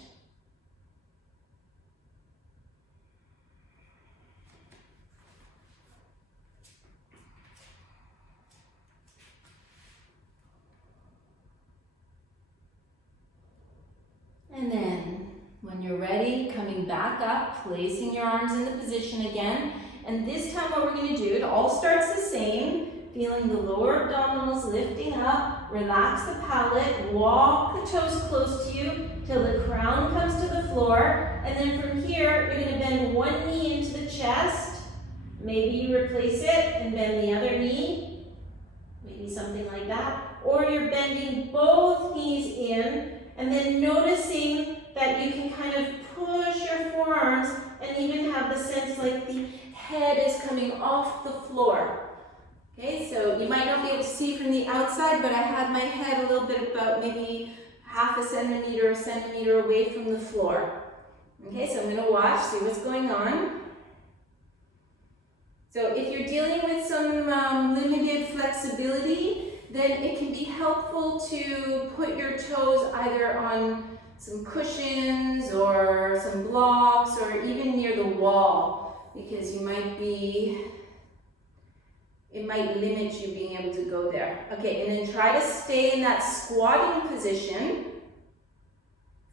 And then, when you're ready, coming back up, placing your arms in the position again. And this time what we're going to do, it all starts the same. Feeling the lower abdominals lifting up, relax the palate, walk the toes close to you till the crown comes to the floor. And then from here, you're going to bend one knee into the chest. Maybe you replace it and bend the other knee. Maybe something like that. Or you're bending both knees in, and then noticing that you can kind of push your forearms and even have the sense like the head is coming off the floor. Okay, so you might not be able to see from the outside, but I had my head a little bit about maybe half a centimeter away from the floor. Okay, so I'm going to watch, see what's going on. So if you're dealing with some limited flexibility, then it can be helpful to put your toes either on some cushions or some blocks or even near the wall, because it might limit you being able to go there. Okay, and then try to stay in that squatting position.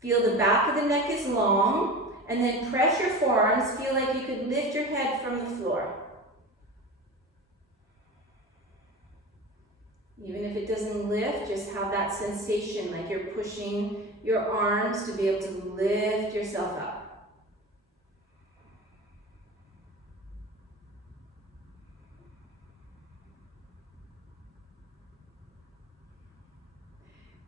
Feel the back of the neck is long, And then press your forearms. Feel like you could lift your head from the floor. Even if it doesn't lift, just have that sensation like you're pushing your arms to be able to lift yourself up.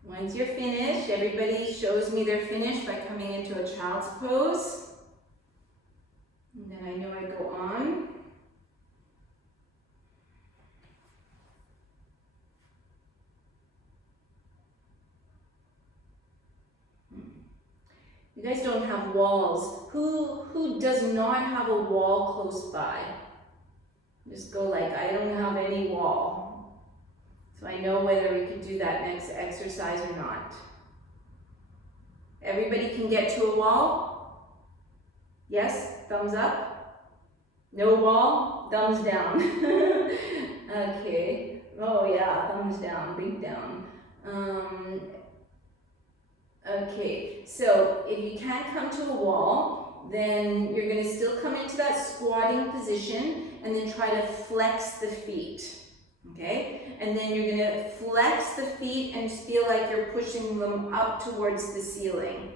Once you're finished, everybody shows me they're finished by coming into a child's pose. And then I know I go on. You guys don't have walls. Who does not have a wall close by? Just go like, I don't have any wall. So I know whether we could do that next exercise or not. Everybody can get to a wall? Yes? Thumbs up? No wall? Thumbs down. Okay. Oh yeah, thumbs down, big down. Okay, so if you can't come to a wall, then you're going to still come into that squatting position and then try to flex the feet. Okay, and then you're going to flex the feet and feel like you're pushing them up towards the ceiling.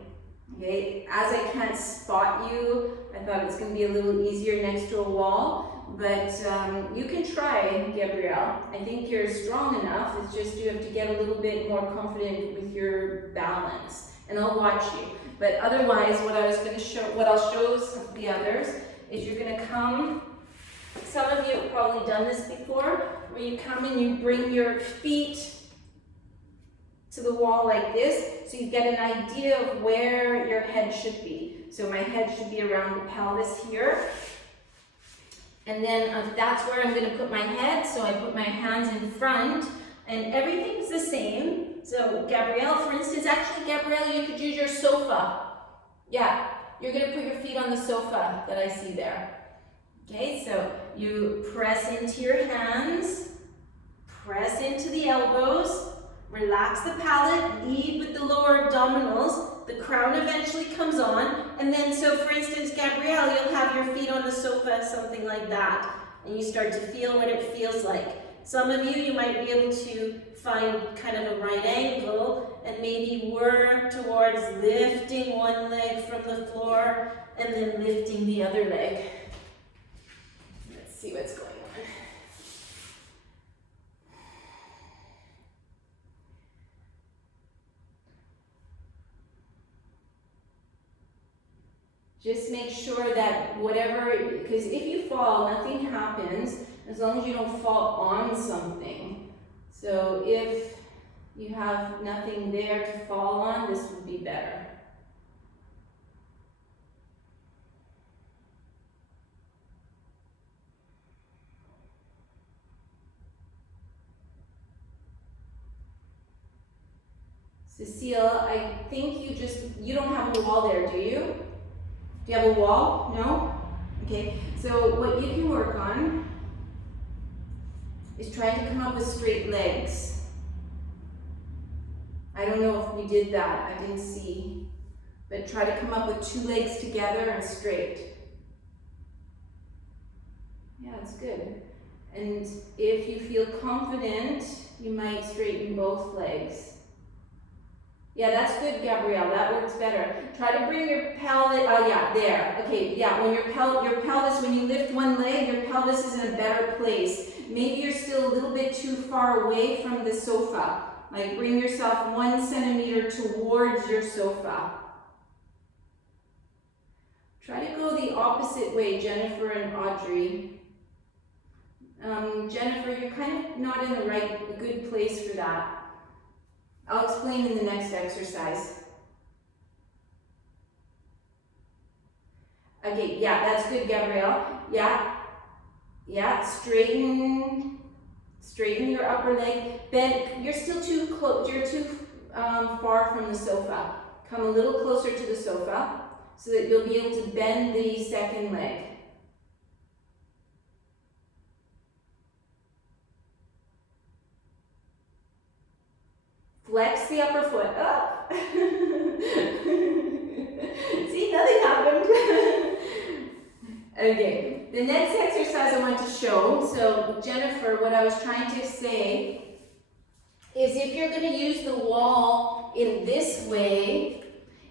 Okay, as I can't spot you, I thought it's going to be a little easier next to a wall, but you can try, Gabrielle. I think you're strong enough. It's just you have to get a little bit more confident with your balance, and I'll watch you. But otherwise, what I'll show the others is you're going to come. Some of you have probably done this before, where you come and you bring your feet to the wall like this, so you get an idea of where your head should be. So my head should be around the pelvis here. And then that's where I'm going to put my head, so I put my hands in front, and everything's the same. So Gabrielle, for instance, actually Gabrielle, you could use your sofa. Yeah, you're going to put your feet on the sofa that I see there. Okay, so you press into your hands, press into the elbows, relax the palate, lead with the lower abdominals, the crown eventually comes on, and then so for instance, Gabrielle, you'll have your feet on the sofa, something like that, and you start to feel what it feels like. Some of you might be able to find kind of a right angle and maybe work towards lifting one leg from the floor and then lifting the other leg. Let's see what's going on. Just make sure that whatever, because if you fall, nothing happens as long as you don't fall on something. So if you have nothing there to fall on, this would be better. Cecile, I think you don't have a wall there, do you? Do you have a wall? No? Okay, so what you can work on is trying to come up with straight legs. I don't know if we did that, I didn't see. But try to come up with two legs together and straight. Yeah, that's good. And if you feel confident, you might straighten both legs. Yeah, that's good, Gabrielle. That works better. Try to bring your pelvis, yeah, there. Okay, yeah, when your pelvis, when you lift one leg, your pelvis is in a better place. Maybe you're still a little bit too far away from the sofa. Like bring yourself 1 centimeter towards your sofa. Try to go the opposite way, Jennifer and Audrey. Jennifer, you're kind of not in a good place for that. I'll explain in the next exercise. Okay, yeah, that's good, Gabrielle. Yeah, straighten your upper leg. Bend, you're still too close, you're too far from the sofa. Come a little closer to the sofa so that you'll be able to bend the second leg. Flex the upper foot up. See, nothing happened. Okay, the next exercise I want to show, so Jennifer, what I was trying to say is if you're going to use the wall in this way,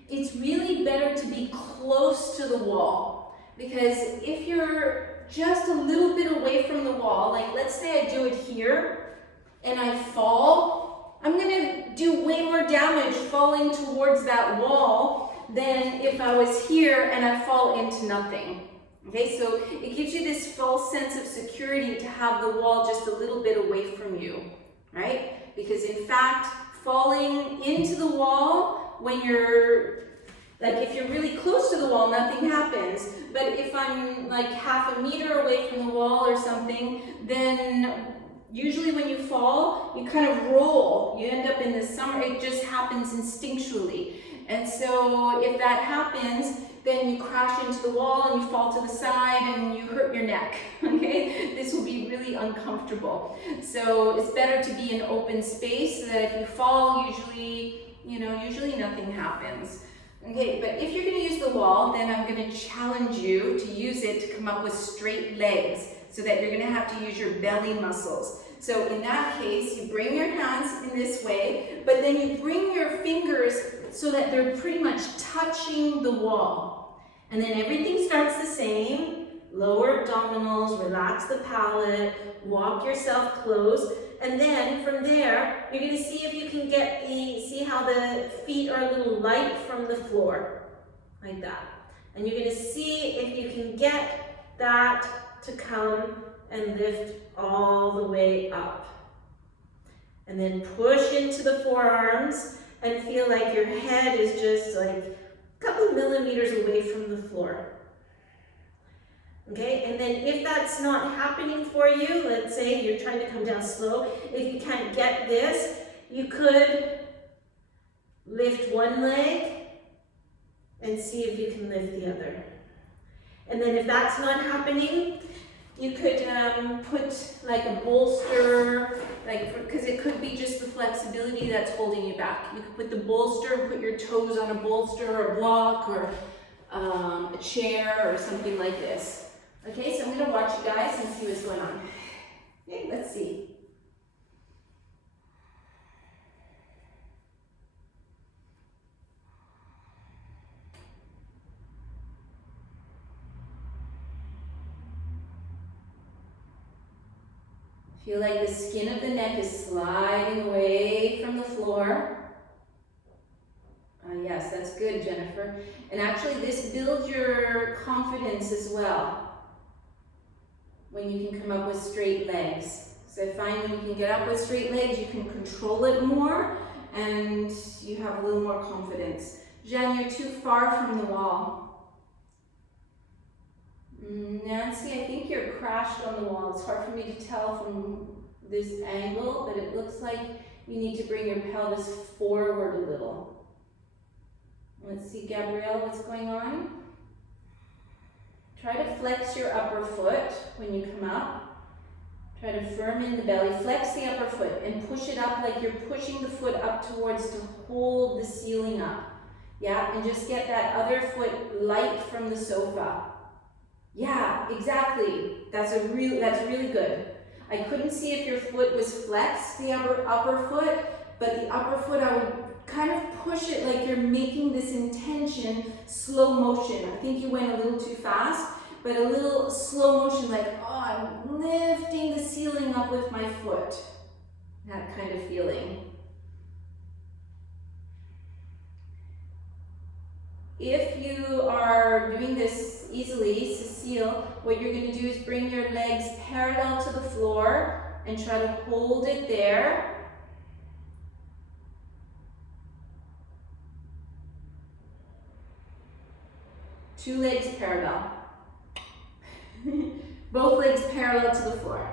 it's really better to be close to the wall, because if you're just a little bit away from the wall, like let's say I do it here and I fall, I'm going to do way more damage falling towards that wall than if I was here and I fall into nothing. Okay, so it gives you this false sense of security to have the wall just a little bit away from you, right? Because in fact, falling into the wall when you're, like if you're really close to the wall, nothing happens. But if I'm like half a meter away from the wall or something, then usually when you fall, you kind of roll. You end up in the summer, it just happens instinctually. And so if that happens, then you crash into the wall and you fall to the side and you hurt your neck, okay? This will be really uncomfortable. So it's better to be in open space so that if you fall, usually nothing happens. Okay, but if you're gonna use the wall, then I'm gonna challenge you to use it to come up with straight legs so that you're gonna have to use your belly muscles. So in that case, you bring your hands in this way, but then you bring your fingers so that they're pretty much touching the wall. And then everything starts the same. Lower abdominals, relax the palate, walk yourself close. And then from there, you're gonna see if you can get see how the feet are a little light from the floor, like that. And you're gonna see if you can get that to come and lift all the way up. And then push into the forearms and feel like your head is just like a couple millimeters away from the floor. Okay, and then if that's not happening for you, let's say you're trying to come down slow, if you can't get this, you could lift one leg and see if you can lift the other. And then if that's not happening, you could put like a bolster, because it could be just the flexibility that's holding you back. You could put the bolster and put your toes on a bolster or a block or a chair or something like this. Okay, so I'm going to watch you guys and see what's going on. Okay, let's see. Feel like the skin of the neck is sliding away from the floor. Yes, that's good, Jennifer. And actually this builds your confidence as well when you can come up with straight legs. So I find when you can get up with straight legs, you can control it more and you have a little more confidence. Jen, you're too far from the wall. Nancy, I think you're crashed on the wall. It's hard for me to tell from this angle, but it looks like you need to bring your pelvis forward a little. Let's see, Gabrielle, what's going on? Try to flex your upper foot when you come up. Try to firm in the belly. Flex the upper foot and push it up like you're pushing the foot up towards to hold the ceiling up. Yeah, and just get that other foot light from the sofa. Yeah, exactly. That's really good. I couldn't see if your foot was flexed, the upper foot, but the upper foot I would kind of push it like you're making this intention, slow motion. I think you went a little too fast, but a little slow motion, like, oh, I'm lifting the ceiling up with my foot. That kind of feeling. If you are doing this easily, Cecile, what you're going to do is bring your legs parallel to the floor and try to hold it there. Two legs parallel. Both legs parallel to the floor.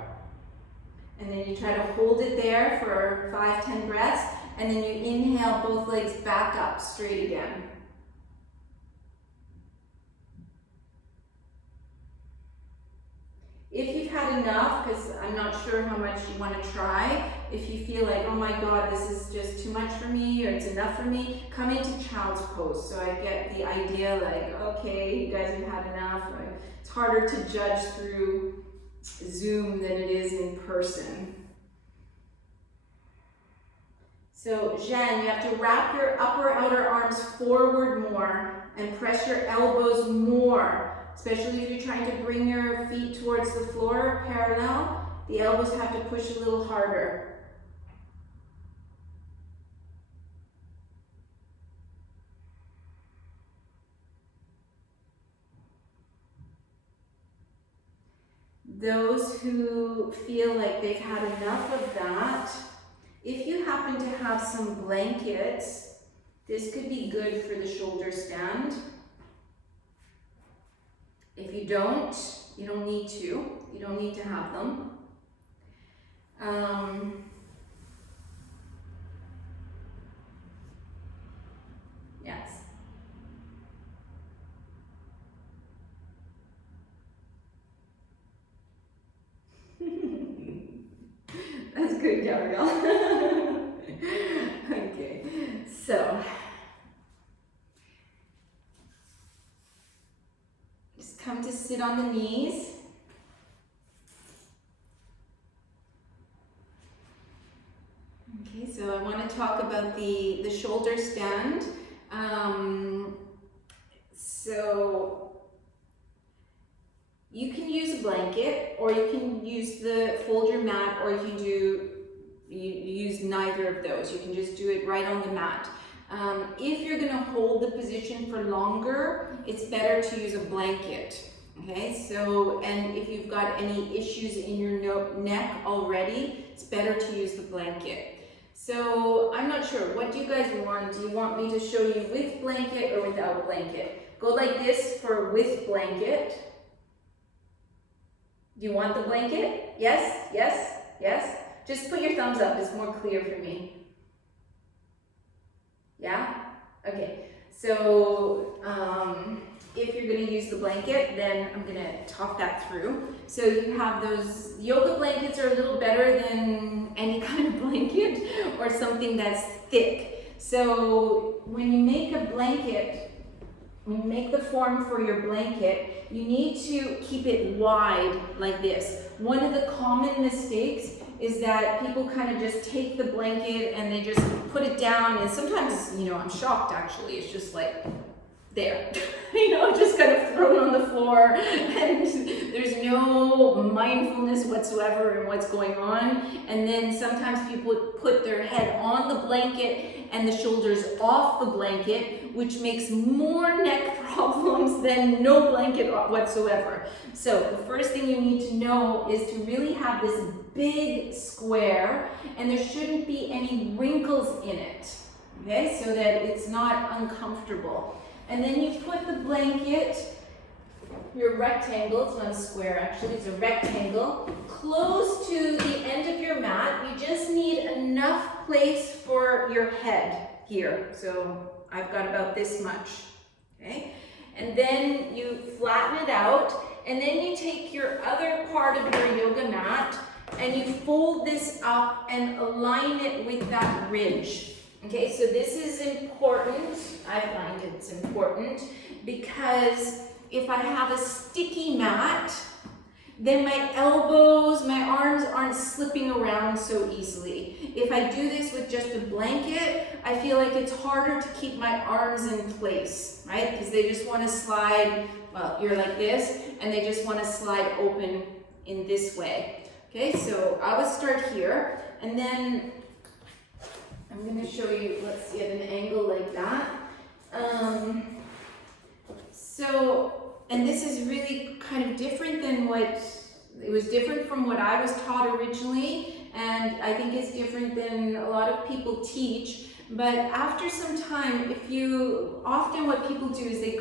And then you try to hold it there for 5-10 breaths, and then you inhale both legs back up straight again. If you've had enough, because I'm not sure how much you want to try. If you feel like, oh my God, this is just too much for me, or it's enough for me, come into child's pose. So I get the idea like, okay, you guys have had enough. It's harder to judge through Zoom than it is in person. So Jen, you have to wrap your upper outer arms forward more and press your elbows more, especially if you're trying to bring your feet towards the floor parallel. The elbows have to push a little harder. Those who feel like they've had enough of that, if you happen to have some blankets, this could be good for the shoulder stand. If you don't need to. You don't need to have them. Yes. That's good, Gabrielle. Okay, so just come to sit on the knees. Okay, so I want to talk about the shoulder stand. So you can use a blanket, or you can use the fold your mat, or you can use neither of those. You can just do it right on the mat. If you're going to hold the position for longer, it's better to use a blanket. Okay, so, and if you've got any issues in your neck already, it's better to use the blanket. So I'm not sure, what do you guys want? Do you want me to show you with blanket or without blanket? Go like this for with blanket. Do you want the blanket? Yes, yes, yes. Just put your thumbs up, it's more clear for me. Yeah? Okay, so if you're going to use the blanket, then I'm going to talk that through. So you have those, yoga blankets are a little better than any kind of blanket or something that's thick. So when you make a blanket, when you make the form for your blanket, you need to keep it wide like this. One of the common mistakes is that people kind of just take the blanket and they just put it down, and sometimes, you know, I'm shocked actually, it's just like there, you know, just kind of thrown on the floor, and there's no mindfulness whatsoever in what's going on. And then sometimes people put their head on the blanket and the shoulders off the blanket, which makes more neck problems than no blanket whatsoever. So the first thing you need to know is to really have this big square, and there shouldn't be any wrinkles in it, okay, so that it's not uncomfortable. And then you put the blanket, your rectangle, it's not a square actually, it's a rectangle, close to the end of your mat. You just need enough place for your head here. So I've got about this much, okay? And then you flatten it out, and then you take your other part of your yoga mat and you fold this up and align it with that ridge. Okay, so this is important. I find it's important because if I have a sticky mat, then my elbows, my arms aren't slipping around so easily. If I do this with just a blanket, I feel like it's harder to keep my arms in place, right? Because they just want to slide, well, you're like this, and they just want to slide open in this way. Okay, so I would start here, and then I'm going to show you, let's see, at an angle like that. And this is really kind of different than it was different from what I was taught originally, and I think it's different than a lot of people teach. But after some time, often what people do is they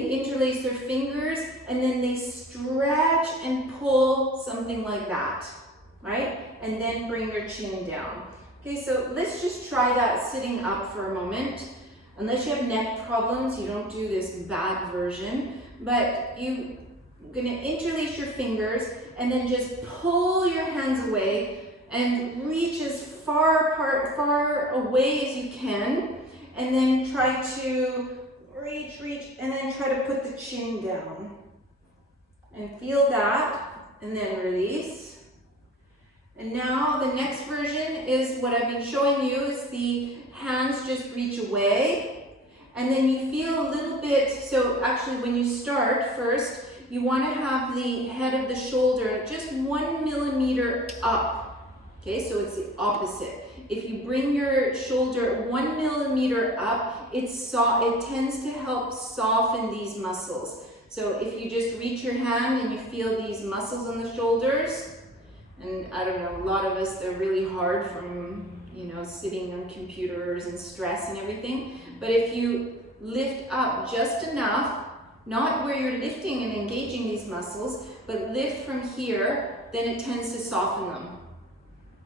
interlace their fingers, and then they stretch and pull something like that, right? And then bring your chin down. Okay, so let's just try that sitting up for a moment. Unless you have neck problems, you don't do this bad version, but you gonna interlace your fingers and then just pull your hands away and reach as far apart, far away as you can, and then try to reach, and then try to put the chin down. And feel that, and then release. And now the next version is what I've been showing you, is the hands just reach away, and then you feel a little bit, so actually when you start first, you want to have the head of the shoulder just 1 millimeter up. Okay, so it's the opposite. If you bring your shoulder 1 millimeter up, it tends to help soften these muscles. So if you just reach your hand and you feel these muscles on the shoulders, and I don't know, a lot of us, they're really hard from, you know, sitting on computers and stress and everything. But if you lift up just enough, not where you're lifting and engaging these muscles, but lift from here, then it tends to soften them.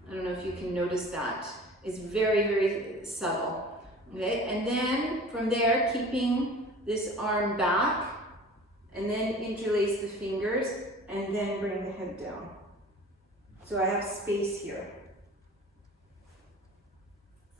I don't know if you can notice that. It's very, very subtle. Okay, and then from there, keeping this arm back, and then interlace the fingers, and then bring the head down. So I have space here.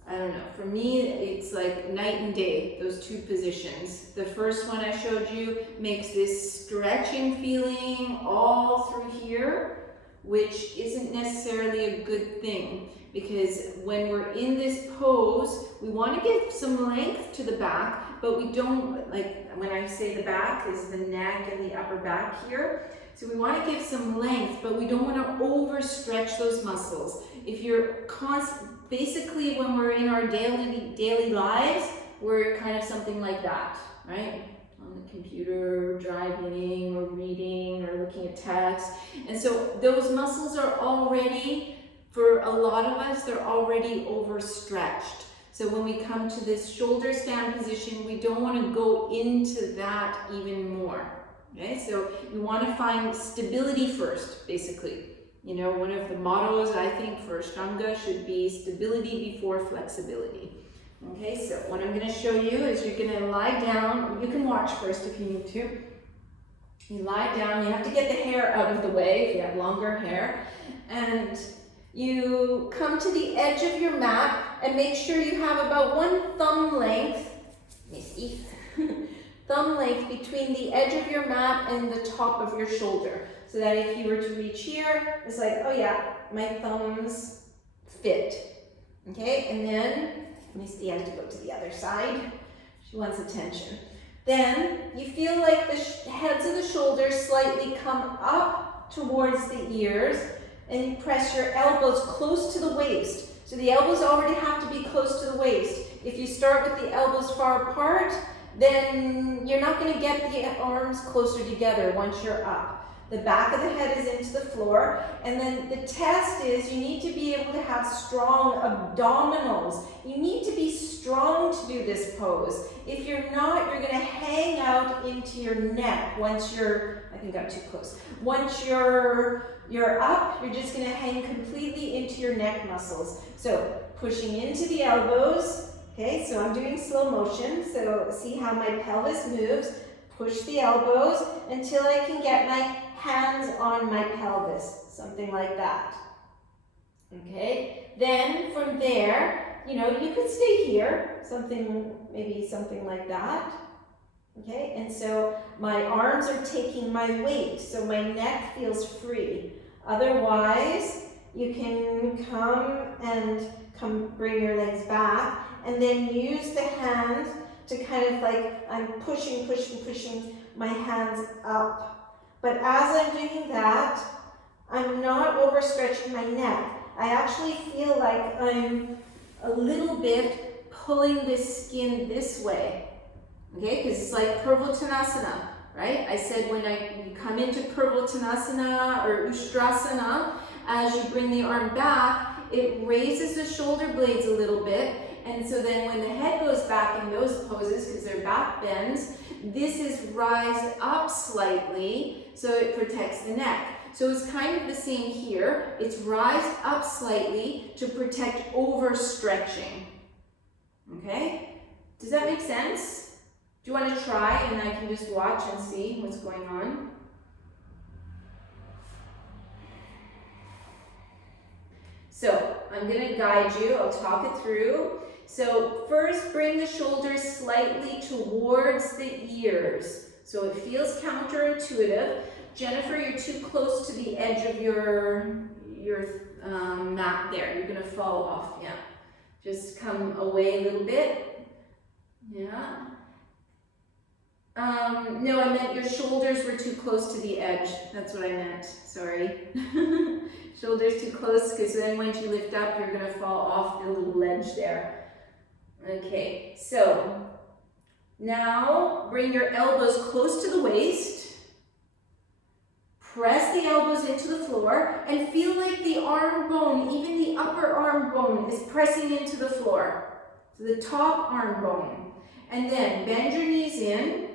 I don't know, for me, it's like night and day, those two positions. The first one I showed you makes this stretching feeling all through here, which isn't necessarily a good thing, because when we're in this pose, we want to give some length to the back, but we don't, like when I say the back is the neck and the upper back here. So we want to give some length, but we don't want to overstretch those muscles. If you're basically when we're in our daily lives, we're kind of something like that, right? On the computer, driving, or reading, or looking at text. And so those muscles are already, for a lot of us, they're already overstretched. So when we come to this shoulder stand position, we don't want to go into that even more. Okay, so we want to find stability first, basically. You know, one of the mottos I think for Ashtanga should be stability before flexibility. Okay, so what I'm going to show you is you're going to lie down. You can watch first if you need to. You lie down. You have to get the hair out of the way if you have longer hair. And you come to the edge of your mat and make sure you have about 1 thumb length. Let me see. Thumb length between the edge of your mat and the top of your shoulder. So that if you were to reach here, it's like, oh yeah, my thumbs fit. Okay, and then, let me see, I have to go to the other side. She wants attention. Then you feel like the heads of the shoulders slightly come up towards the ears, and you press your elbows close to the waist. So the elbows already have to be close to the waist. If you start with the elbows far apart, then you're not going to get the arms closer together once you're up. The back of the head is into the floor, and then the test is you need to be able to have strong abdominals. You need to be strong to do this pose. If you're not, you're going to hang out into your neck once you're, I think I'm too close. Once you're up, you're just going to hang completely into your neck muscles. So pushing into the elbows. Okay, so I'm doing slow motion, so see how my pelvis moves. Push the elbows until I can get my hands on my pelvis, something like that. Okay, then from there, you know, you could stay here, maybe something like that. Okay, and so my arms are taking my weight, so my neck feels free. Otherwise, you can bring your legs back, and then use the hands to kind of like, I'm pushing my hands up. But as I'm doing that, I'm not overstretching my neck. I actually feel like I'm a little bit pulling this skin this way. Okay, because it's like Purvottanasana, right? I said when you come into Purvottanasana or Ustrasana, as you bring the arm back, it raises the shoulder blades a little bit. And so then when the head goes back in those poses, because they're back bends, this is rise up slightly, so it protects the neck. So it's kind of the same here. It's rise up slightly to protect overstretching. Okay? Does that make sense? Do you want to try and I can just watch and see what's going on? So I'm going to guide you. I'll talk it through. So first, bring the shoulders slightly towards the ears. So it feels counterintuitive. Jennifer, you're too close to the edge of your mat there. You're going to fall off. Yeah. Just come away a little bit. Yeah. No, I meant your shoulders were too close to the edge. That's what I meant. Sorry. Shoulders too close, because then once you lift up, you're going to fall off the little ledge there. Okay, so now bring your elbows close to the waist. Press the elbows into the floor and feel like the arm bone, even the upper arm bone, is pressing into the floor. So the top arm bone. And then bend your knees in.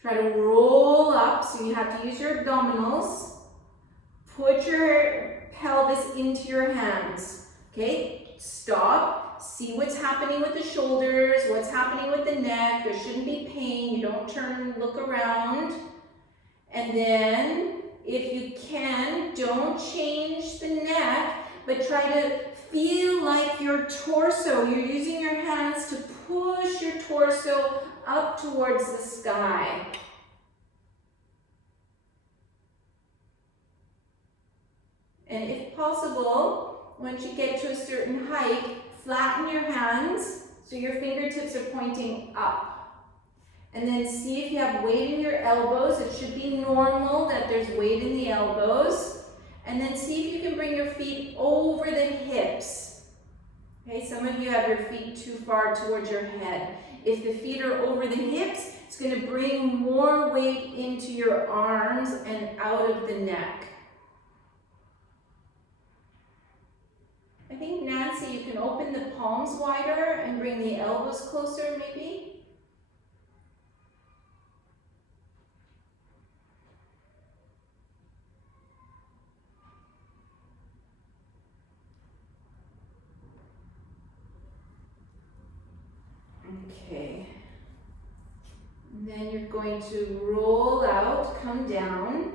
Try to roll up, so you have to use your abdominals. Put your pelvis into your hands. Okay, stop. See what's happening with the shoulders, what's happening with the neck. There shouldn't be pain. You don't turn and look around. And then, if you can, don't change the neck, but try to feel like your torso, you're using your hands to push your torso up towards the sky. And if possible, once you get to a certain height, flatten your hands so your fingertips are pointing up. And then see if you have weight in your elbows. It should be normal that there's weight in the elbows. And then see if you can bring your feet over the hips. Okay, some of you have your feet too far towards your head. If the feet are over the hips, it's going to bring more weight into your arms and out of the neck. I think, Nancy, you can open the palms wider and bring the elbows closer, maybe. Okay. And then you're going to roll out, come down.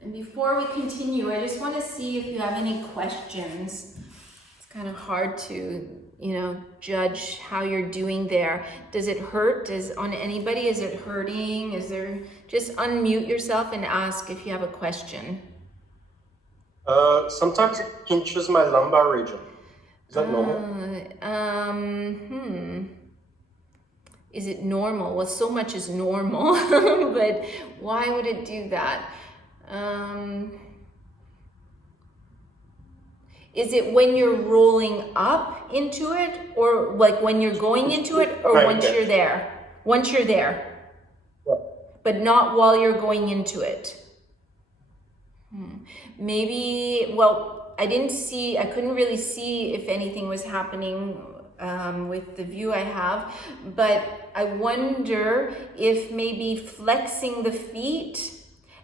And before we continue, I just want to see if you have any questions. It's kind of hard to, judge how you're doing there. Does it hurt? On anybody, is it hurting? Just unmute yourself and ask if you have a question. Sometimes it pinches my lumbar region. Is that normal? Is it normal? Well, so much is normal, but why would it do that? Is it when you're rolling up into it, or like when you're going into it, or Right, once yes. you're there? Once you're there, Yeah. but not while you're going into it. Maybe, well, I couldn't really see if anything was happening with the view I have, but I wonder if maybe flexing the feet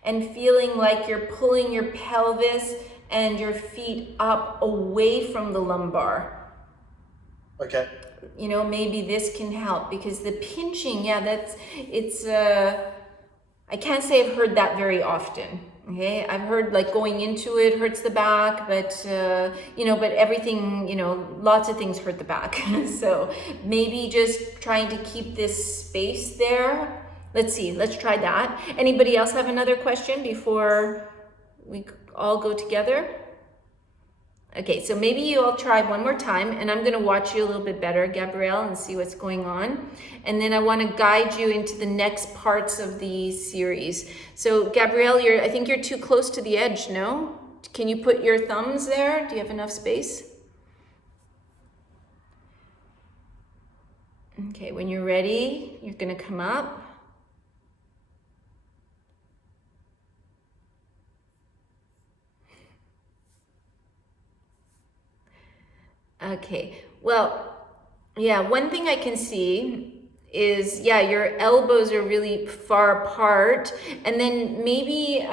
and feeling like you're pulling your pelvis and your feet up away from the lumbar. Okay. Maybe this can help, because the pinching, I can't say I've heard that very often. Okay, I've heard like going into it hurts the back, but but everything, lots of things hurt the back. So maybe just trying to keep this space there. Let's see, let's try that. Anybody else have another question before we all go together? Okay, so maybe you all try one more time, and I'm going to watch you a little bit better, Gabrielle, and see what's going on. And then I want to guide you into the next parts of the series. So Gabrielle, I think you're too close to the edge, no? Can you put your thumbs there? Do you have enough space? Okay, when you're ready, you're going to come up. Okay, well, one thing I can see is, your elbows are really far apart, and then maybe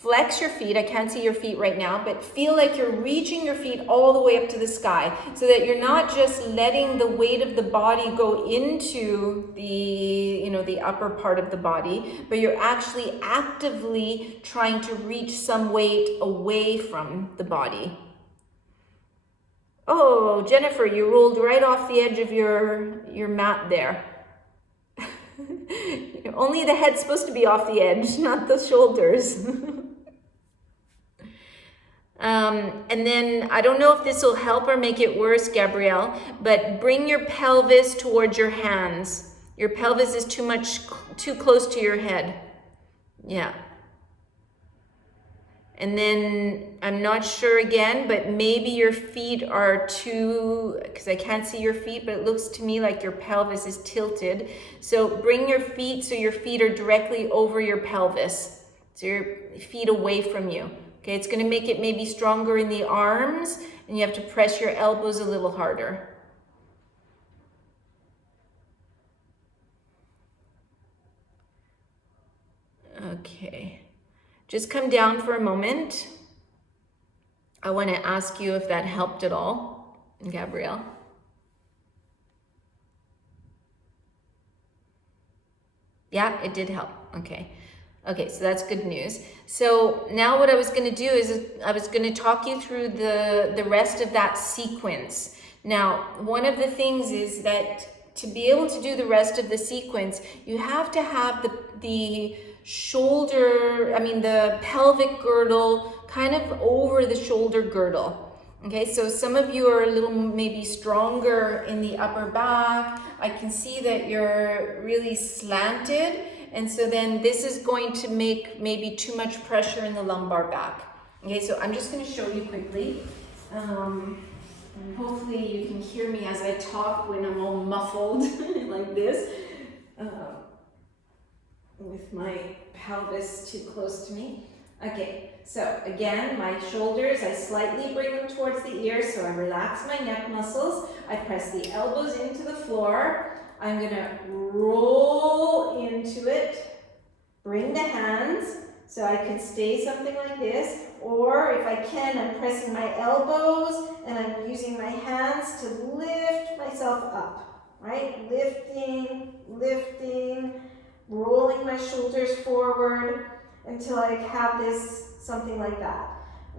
flex your feet. I can't see your feet right now, but feel like you're reaching your feet all the way up to the sky so that you're not just letting the weight of the body go into the, the upper part of the body, but you're actually actively trying to reach some weight away from the body. Oh, Jennifer, you rolled right off the edge of your mat there. Only the head's supposed to be off the edge, not the shoulders. And then, I don't know if this will help or make it worse, Gabrielle, but bring your pelvis towards your hands. Your pelvis is too close to your head. Yeah. And then, I'm not sure again, but maybe your feet are because I can't see your feet, but it looks to me like your pelvis is tilted. So bring your feet so your feet are directly over your pelvis. So your feet away from you. Okay, it's going to make it maybe stronger in the arms, and you have to press your elbows a little harder. Okay. Just come down for a moment. I want to ask you if that helped at all, Gabrielle. Yeah, it did help. Okay. Okay, so that's good news. So now what I was going to do is I was going to talk you through the rest of that sequence. Now, one of the things is that to be able to do the rest of the sequence, you have to have the pelvic girdle kind of over the shoulder girdle. Okay, so some of you are a little maybe stronger in the upper back. I can see that you're really slanted. And so then this is going to make maybe too much pressure in the lumbar back. Okay, so I'm just going to show you quickly. And hopefully you can hear me as I talk when I'm all muffled like this. With my pelvis too close to me. Okay, so again, my shoulders, I slightly bring them towards the ears, so I relax my neck muscles. I press the elbows into the floor. I'm going to roll into it, bring the hands, so I could stay something like this, or if I can, I'm pressing my elbows and I'm using my hands to lift myself up, right? Lifting, rolling my shoulders forward until I have this, something like that.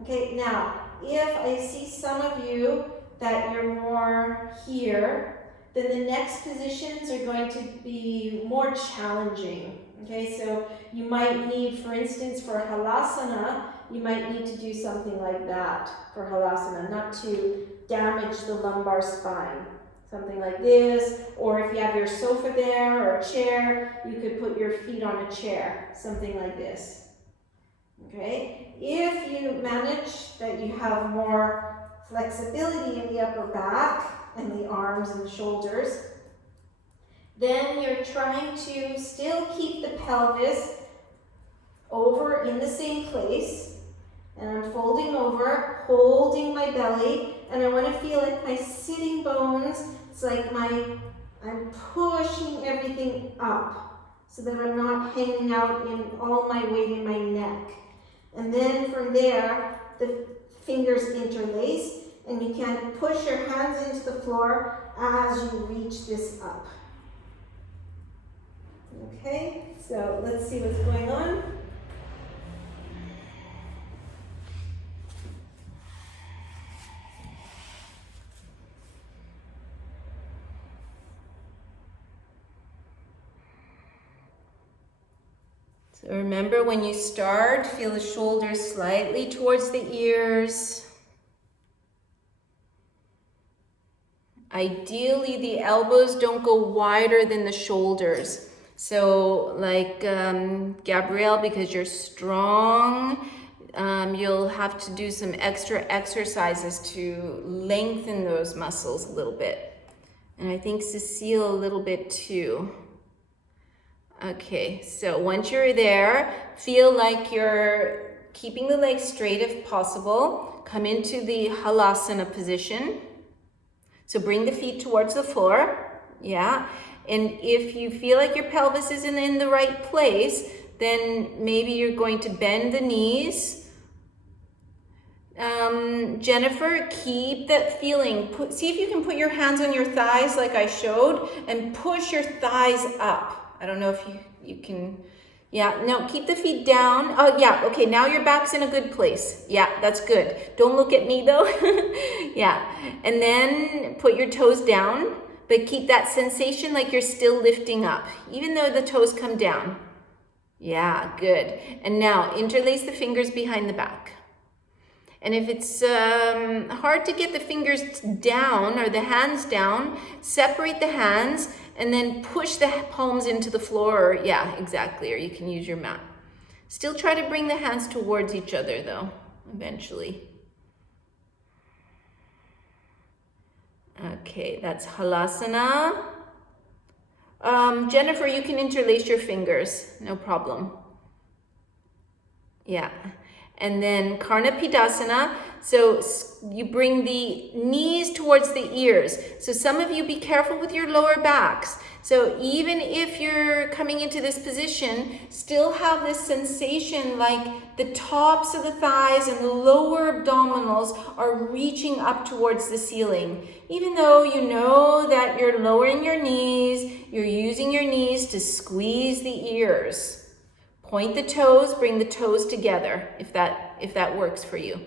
Okay, now, if I see some of you that you're more here, then the next positions are going to be more challenging. Okay, so you might need, for instance, for halasana, you might need to do something like that for halasana, not to damage the lumbar spine. Something like this, or if you have your sofa there or a chair, you could put your feet on a chair, something like this. Okay, if you manage that you have more flexibility in the upper back, and the arms and the shoulders, then you're trying to still keep the pelvis over in the same place, and I'm folding over, holding my belly, and I want to feel like my sitting bones, it's like I'm pushing everything up so that I'm not hanging out in all my weight in my neck. And then from there, the fingers interlace, and you can push your hands into the floor as you reach this up. Okay, so let's see what's going on. So remember, when you start, feel the shoulders slightly towards the ears. Ideally, the elbows don't go wider than the shoulders. So like Gabrielle, because you're strong, you'll have to do some extra exercises to lengthen those muscles a little bit. And I think Cecile a little bit too. Okay, so once you're there, feel like you're keeping the legs straight if possible. Come into the halasana position. So bring the feet towards the floor, yeah. And if you feel like your pelvis isn't in the right place, then maybe you're going to bend the knees. Jennifer, keep that feeling. See if you can put your hands on your thighs like I showed and push your thighs up. I don't know if you can. Yeah, no, keep the feet down. Oh, yeah, okay, now your back's in a good place. Yeah, that's good. Don't look at me though. Yeah, and then put your toes down, but keep that sensation like you're still lifting up, even though the toes come down. Yeah, good. And now interlace the fingers behind the back. And if it's hard to get the fingers down or the hands down, separate the hands and then push the palms into the floor. Yeah, exactly. Or you can use your mat. Still try to bring the hands towards each other though, eventually. Okay, that's Halasana. Jennifer, you can interlace your fingers, no problem. Yeah. And then Karna Pidasana, so you bring the knees towards the ears. So some of you be careful with your lower backs. So even if you're coming into this position, still have this sensation like the tops of the thighs and the lower abdominals are reaching up towards the ceiling. Even though you know that you're lowering your knees, you're using your knees to squeeze the ears. Point the toes, bring the toes together if that works for you.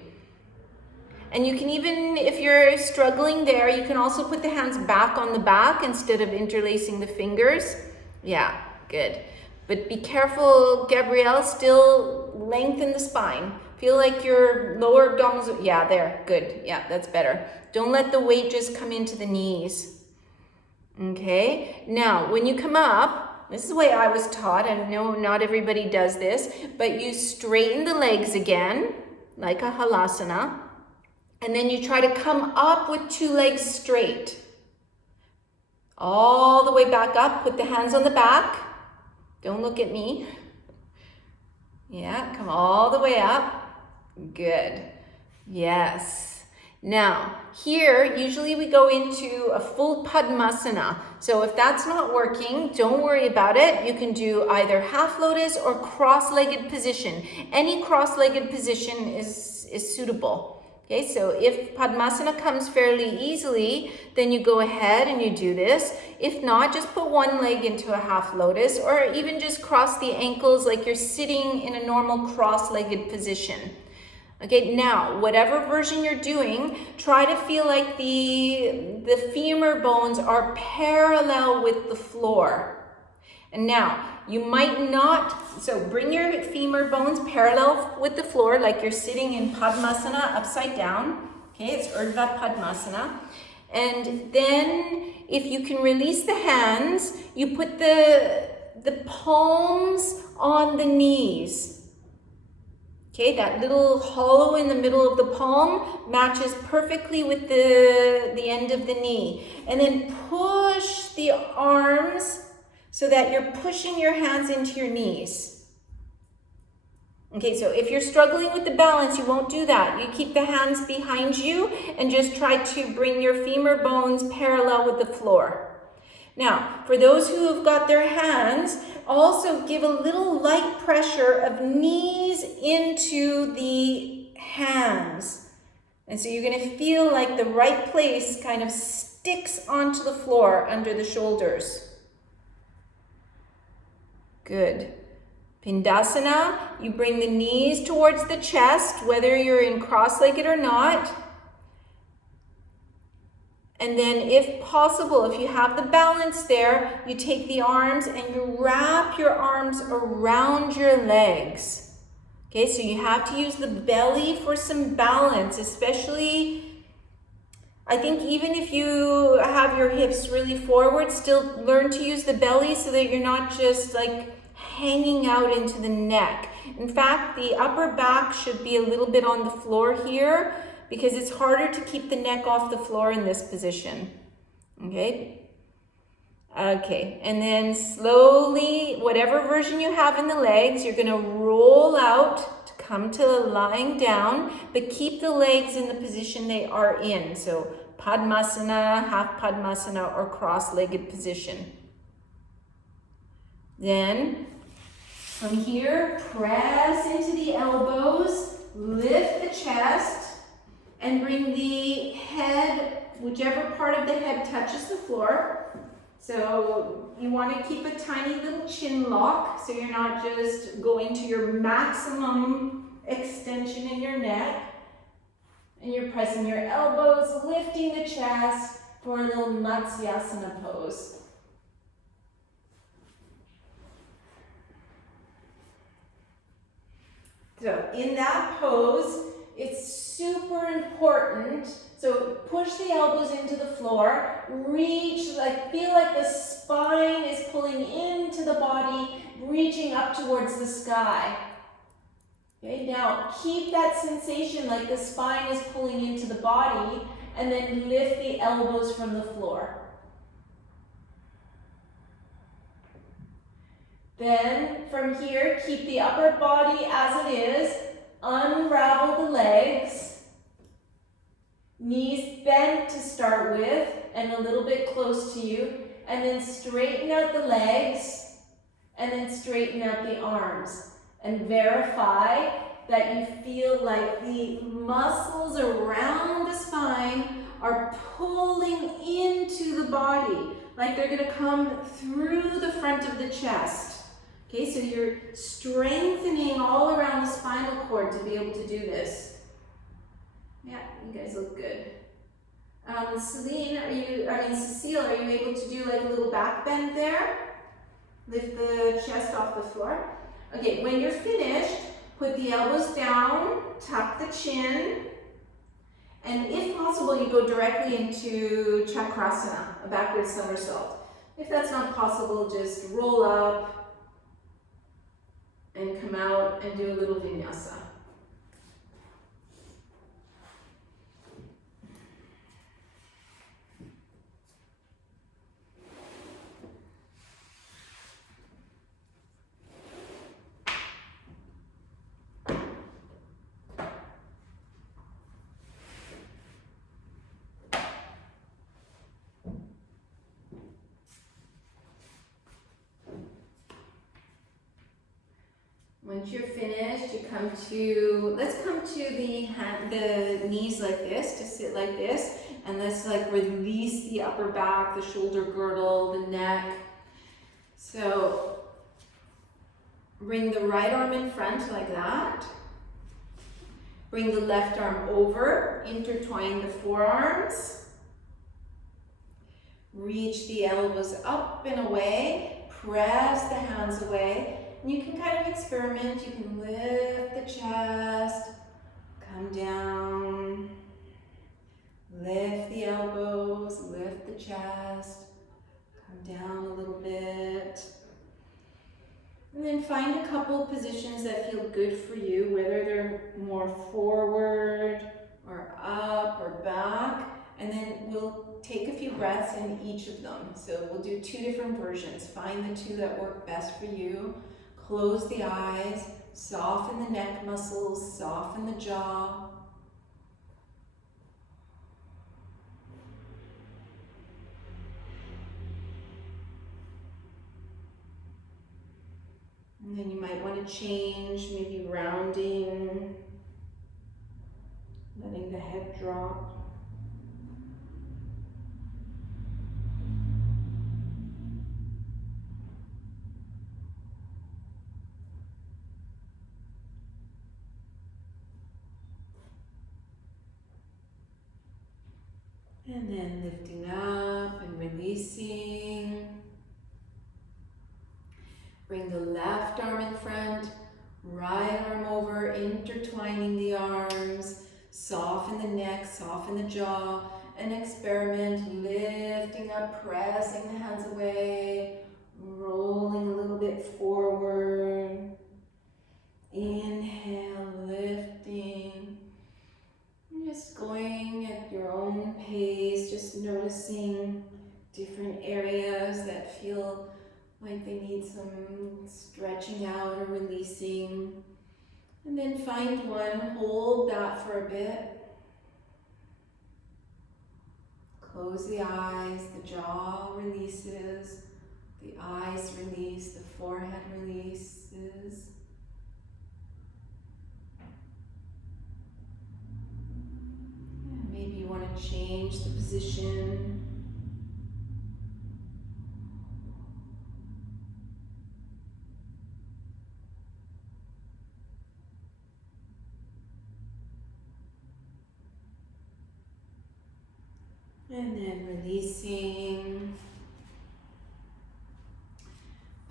And you can even, if you're struggling there, you can also put the hands back on the back instead of interlacing the fingers. Yeah, good. But be careful, Gabrielle, still lengthen the spine. Feel like your lower abdominals, yeah, there, good. Yeah, that's better. Don't let the weight just come into the knees. Okay, now when you come up, this is the way I was taught, and no, not everybody does this, but you straighten the legs again, like a halasana, and then you try to come up with two legs straight. All the way back up, put the hands on the back. Don't look at me. Yeah, come all the way up. Good. Yes. Now, here, usually we go into a full Padmasana. So if that's not working, don't worry about it. You can do either half lotus or cross-legged position. Any cross-legged position is suitable. Okay, so if Padmasana comes fairly easily, then you go ahead and you do this. If not, just put one leg into a half lotus or even just cross the ankles like you're sitting in a normal cross-legged position. Okay, now, whatever version you're doing, try to feel like the femur bones are parallel with the floor. And now, you might not, so bring your femur bones parallel with the floor like you're sitting in Padmasana upside down. Okay, it's Urdhva Padmasana. And then, if you can release the hands, you put the palms on the knees. Okay, that little hollow in the middle of the palm matches perfectly with the end of the knee. And then push the arms so that you're pushing your hands into your knees. Okay, so if you're struggling with the balance, you won't do that. You keep the hands behind you and just try to bring your femur bones parallel with the floor. Now, for those who have got their hands, also give a little light pressure of knees into the hands. And so you're going to feel like the right place kind of sticks onto the floor under the shoulders. Good. Pindasana, you bring the knees towards the chest, whether you're in cross-legged or not. And then if possible, if you have the balance there, you take the arms and you wrap your arms around your legs. Okay, so you have to use the belly for some balance, especially, I think even if you have your hips really forward, still learn to use the belly so that you're not just like hanging out into the neck. In fact, the upper back should be a little bit on the floor here, because it's harder to keep the neck off the floor in this position. Okay? Okay, and then slowly, whatever version you have in the legs, you're gonna roll out to come to lying down, but keep the legs in the position they are in. So Padmasana, half or cross-legged position. Then From here, press into the elbows, lift the chest, and bring the head, whichever part of the head touches the floor. So you want to keep a tiny little chin lock so you're not just going to your maximum extension in your neck. And you're pressing your elbows, lifting the chest for a little Matsyasana pose. So in that pose, it's super important. So push the elbows into the floor, reach, feel like the spine is pulling into the body, reaching up towards the sky. Okay, now keep that sensation like the spine is pulling into the body, and then lift the elbows from the floor. Then from here, keep the upper body as it is, unravel the legs, knees bent to start with and a little bit close to you, and then straighten out the legs, and then straighten out the arms. And verify that you feel like the muscles around the spine are pulling into the body, like they're going to come through the front of the chest. Okay, so you're strengthening all around the spinal cord to be able to do this. Yeah, you guys look good. Cecile, are you able to do like a little back bend there? Lift the chest off the floor. Okay, when you're finished, put the elbows down, tuck the chin, and if possible, you go directly into Chakrasana, a backward somersault. If that's not possible, just roll up and come out and do a little Vinyasa. Once you're finished, let's come to the knees like this, to sit like this, and let's release the upper back, the shoulder girdle, the neck. So bring the right arm in front like that. Bring the left arm over, intertwine the forearms. Reach the elbows up and away, press the hands away. You can kind of experiment. You can lift the chest, come down, lift the elbows, lift the chest, come down a little bit. And then find a couple positions that feel good for you, whether they're more forward or up or back. And then we'll take a few breaths in each of them. So we'll do 2 different versions. Find the 2 that work best for you. Close the eyes, soften the neck muscles, soften the jaw. And then you might want to change, maybe rounding, letting the head drop. And then lifting up and releasing. Bring the left arm in front, right arm over, intertwining the arms. Soften the neck, soften the jaw, and experiment lifting up, pressing the hands away, rolling a little bit forward. Inhale, lifting. Just going at your own pace, just noticing different areas that feel like they need some stretching out or releasing. And then find one, hold that for a bit. Close the eyes, the jaw releases, The eyes release, the forehead releases. And maybe you want to change the position. And then releasing.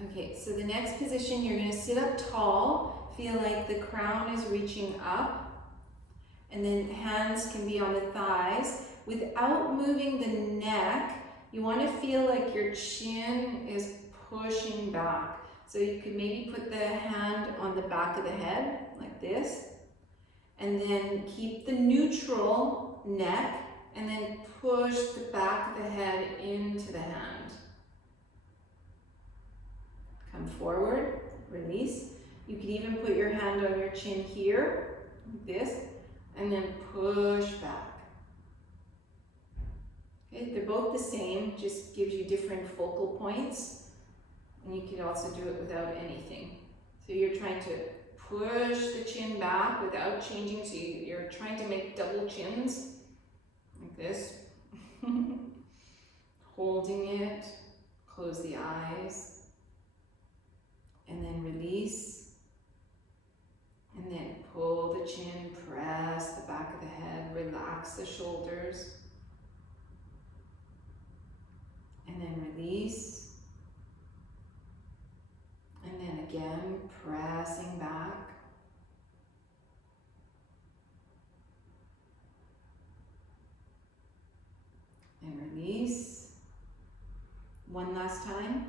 Okay, so the next position, you're going to sit up tall. Feel like the crown is reaching up. And then hands can be on the thighs. Without moving the neck, you want to feel like your chin is pushing back. So you could maybe put the hand on the back of the head, like this. And then keep the neutral neck. And then push the back of the head into the hand. Come forward, release. You could even put your hand on your chin here, like this, and then push back. Okay, they're both the same, just gives you different focal points. And you can also do it without anything. So you're trying to push the chin back without changing, so you're trying to make double chins. Like this, holding it, close the eyes, and then release, and then pull the chin, press the back of the head, relax the shoulders, and then release, and then again, pressing back. And release. One last time.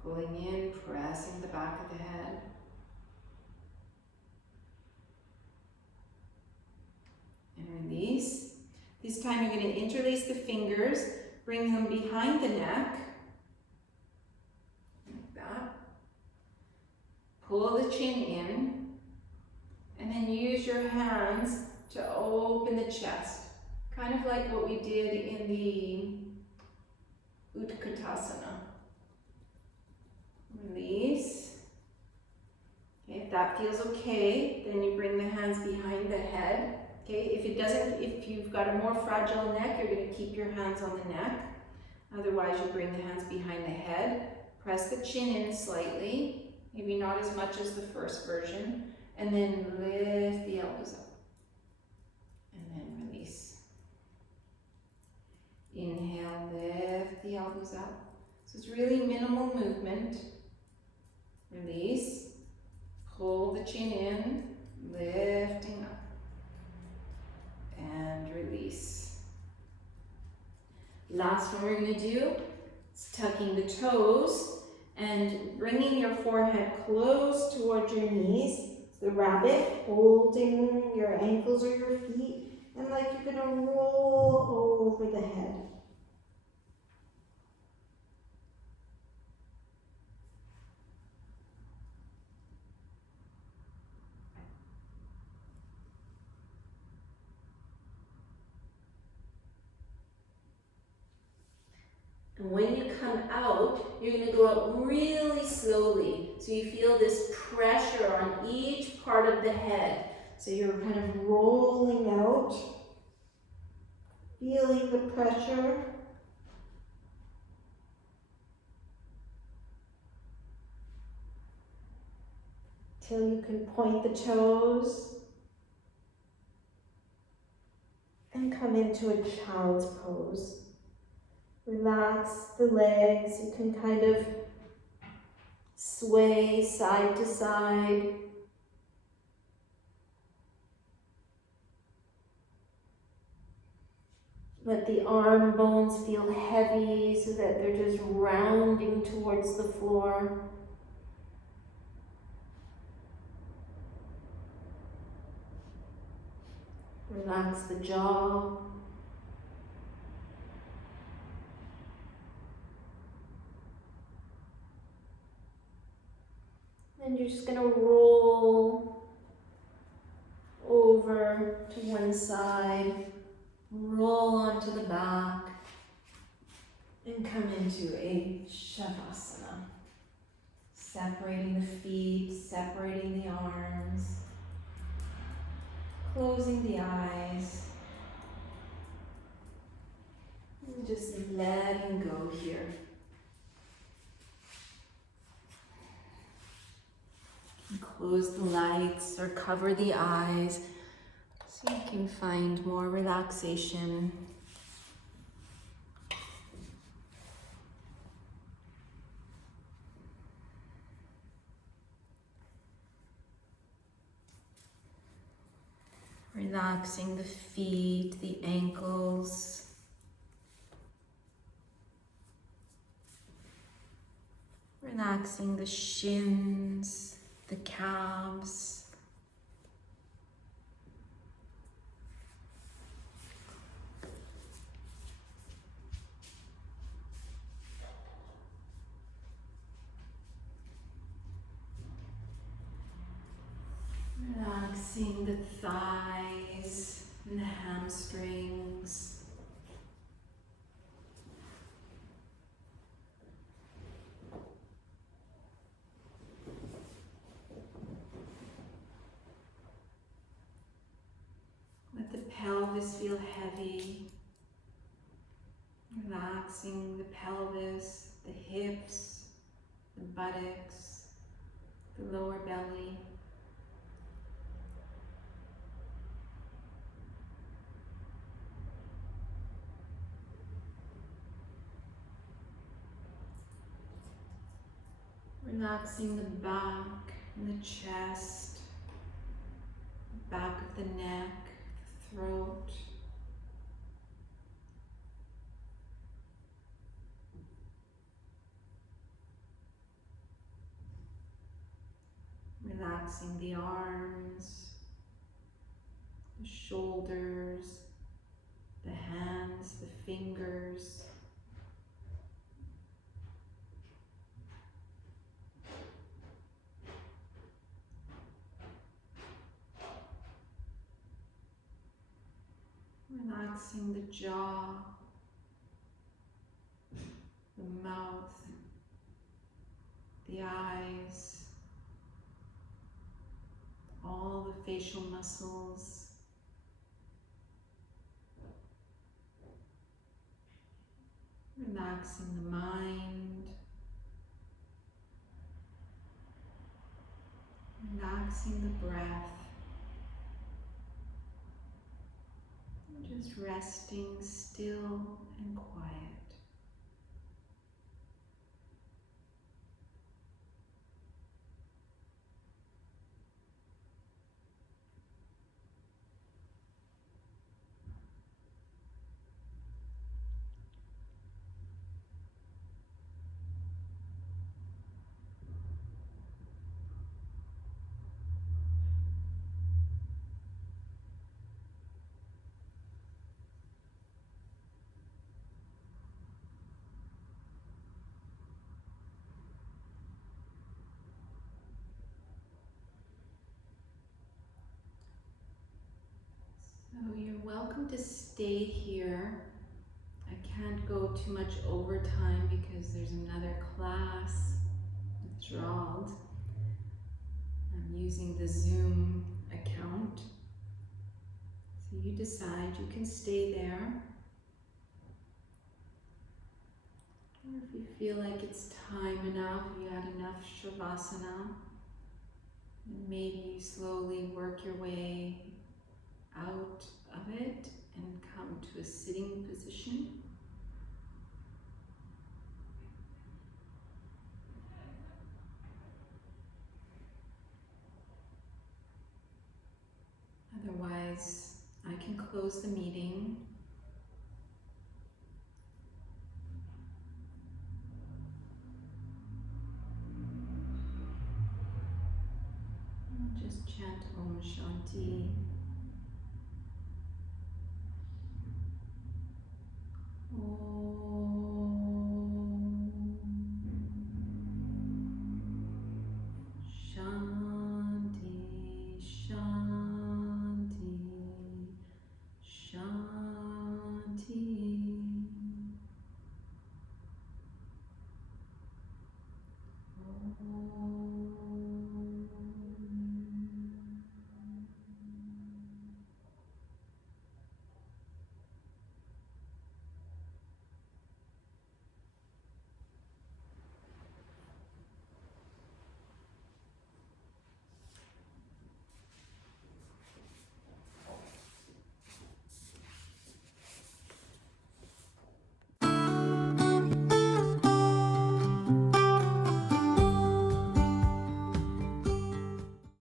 Pulling in, pressing the back of the head. And release. This time you're going to interlace the fingers, bring them behind the neck. Like that. Pull the chin in. And then use your hands to open the chest. Kind of like what we did in the Utkatasana. Release. Okay, if that feels okay, then you bring the hands behind the head. Okay, if it doesn't, if you've got a more fragile neck, you're going to keep your hands on the neck. Otherwise, you bring the hands behind the head. Press the chin in slightly, maybe not as much as the first version, and then lift the elbows up. And then release. Inhale, lift the elbows up. So it's really minimal movement. Release. Pull the chin in, lifting up. And release. Last one we're going to do is tucking the toes and bringing your forehead close towards your knees. The rabbit, holding your ankles or your feet. And like you're going to roll over the head. And when you come out, you're going to go out really slowly. So you feel this pressure on each part of the head. So you're kind of rolling out, feeling the pressure. Till you can point the toes and come into a child's pose. Relax the legs. You can kind of sway side to side. Let the arm bones feel heavy so that they're just rounding towards the floor. Relax the jaw. And you're just going to roll over to one side, roll onto the back, and And come into a Shavasana. Separating the feet, separating the arms, closing the eyes, and just letting go here. And close the lights or cover the eyes so you can find more relaxation. Relaxing the feet, the ankles. Relaxing the shins, the calves. Relaxing the thighs and the hamstrings. Let the pelvis feel heavy. Relaxing the pelvis, the hips, the buttocks, the lower belly. Relaxing the back and the chest, the back of the neck, the throat. Relaxing the arms, the shoulders, the hands, the fingers. Relaxing the jaw, the mouth, the eyes, all the facial muscles. Relaxing the mind, relaxing the breath. Just resting still and quiet. So you're welcome to stay here. I can't go too much overtime because there's another class with Gerald. I'm using the Zoom account. So you decide, you can stay there. Or if you feel like it's time enough, you had enough Shavasana, then maybe you slowly work your way out of it and come to a sitting position. Otherwise, I can close the meeting. Just chant Om Shanti.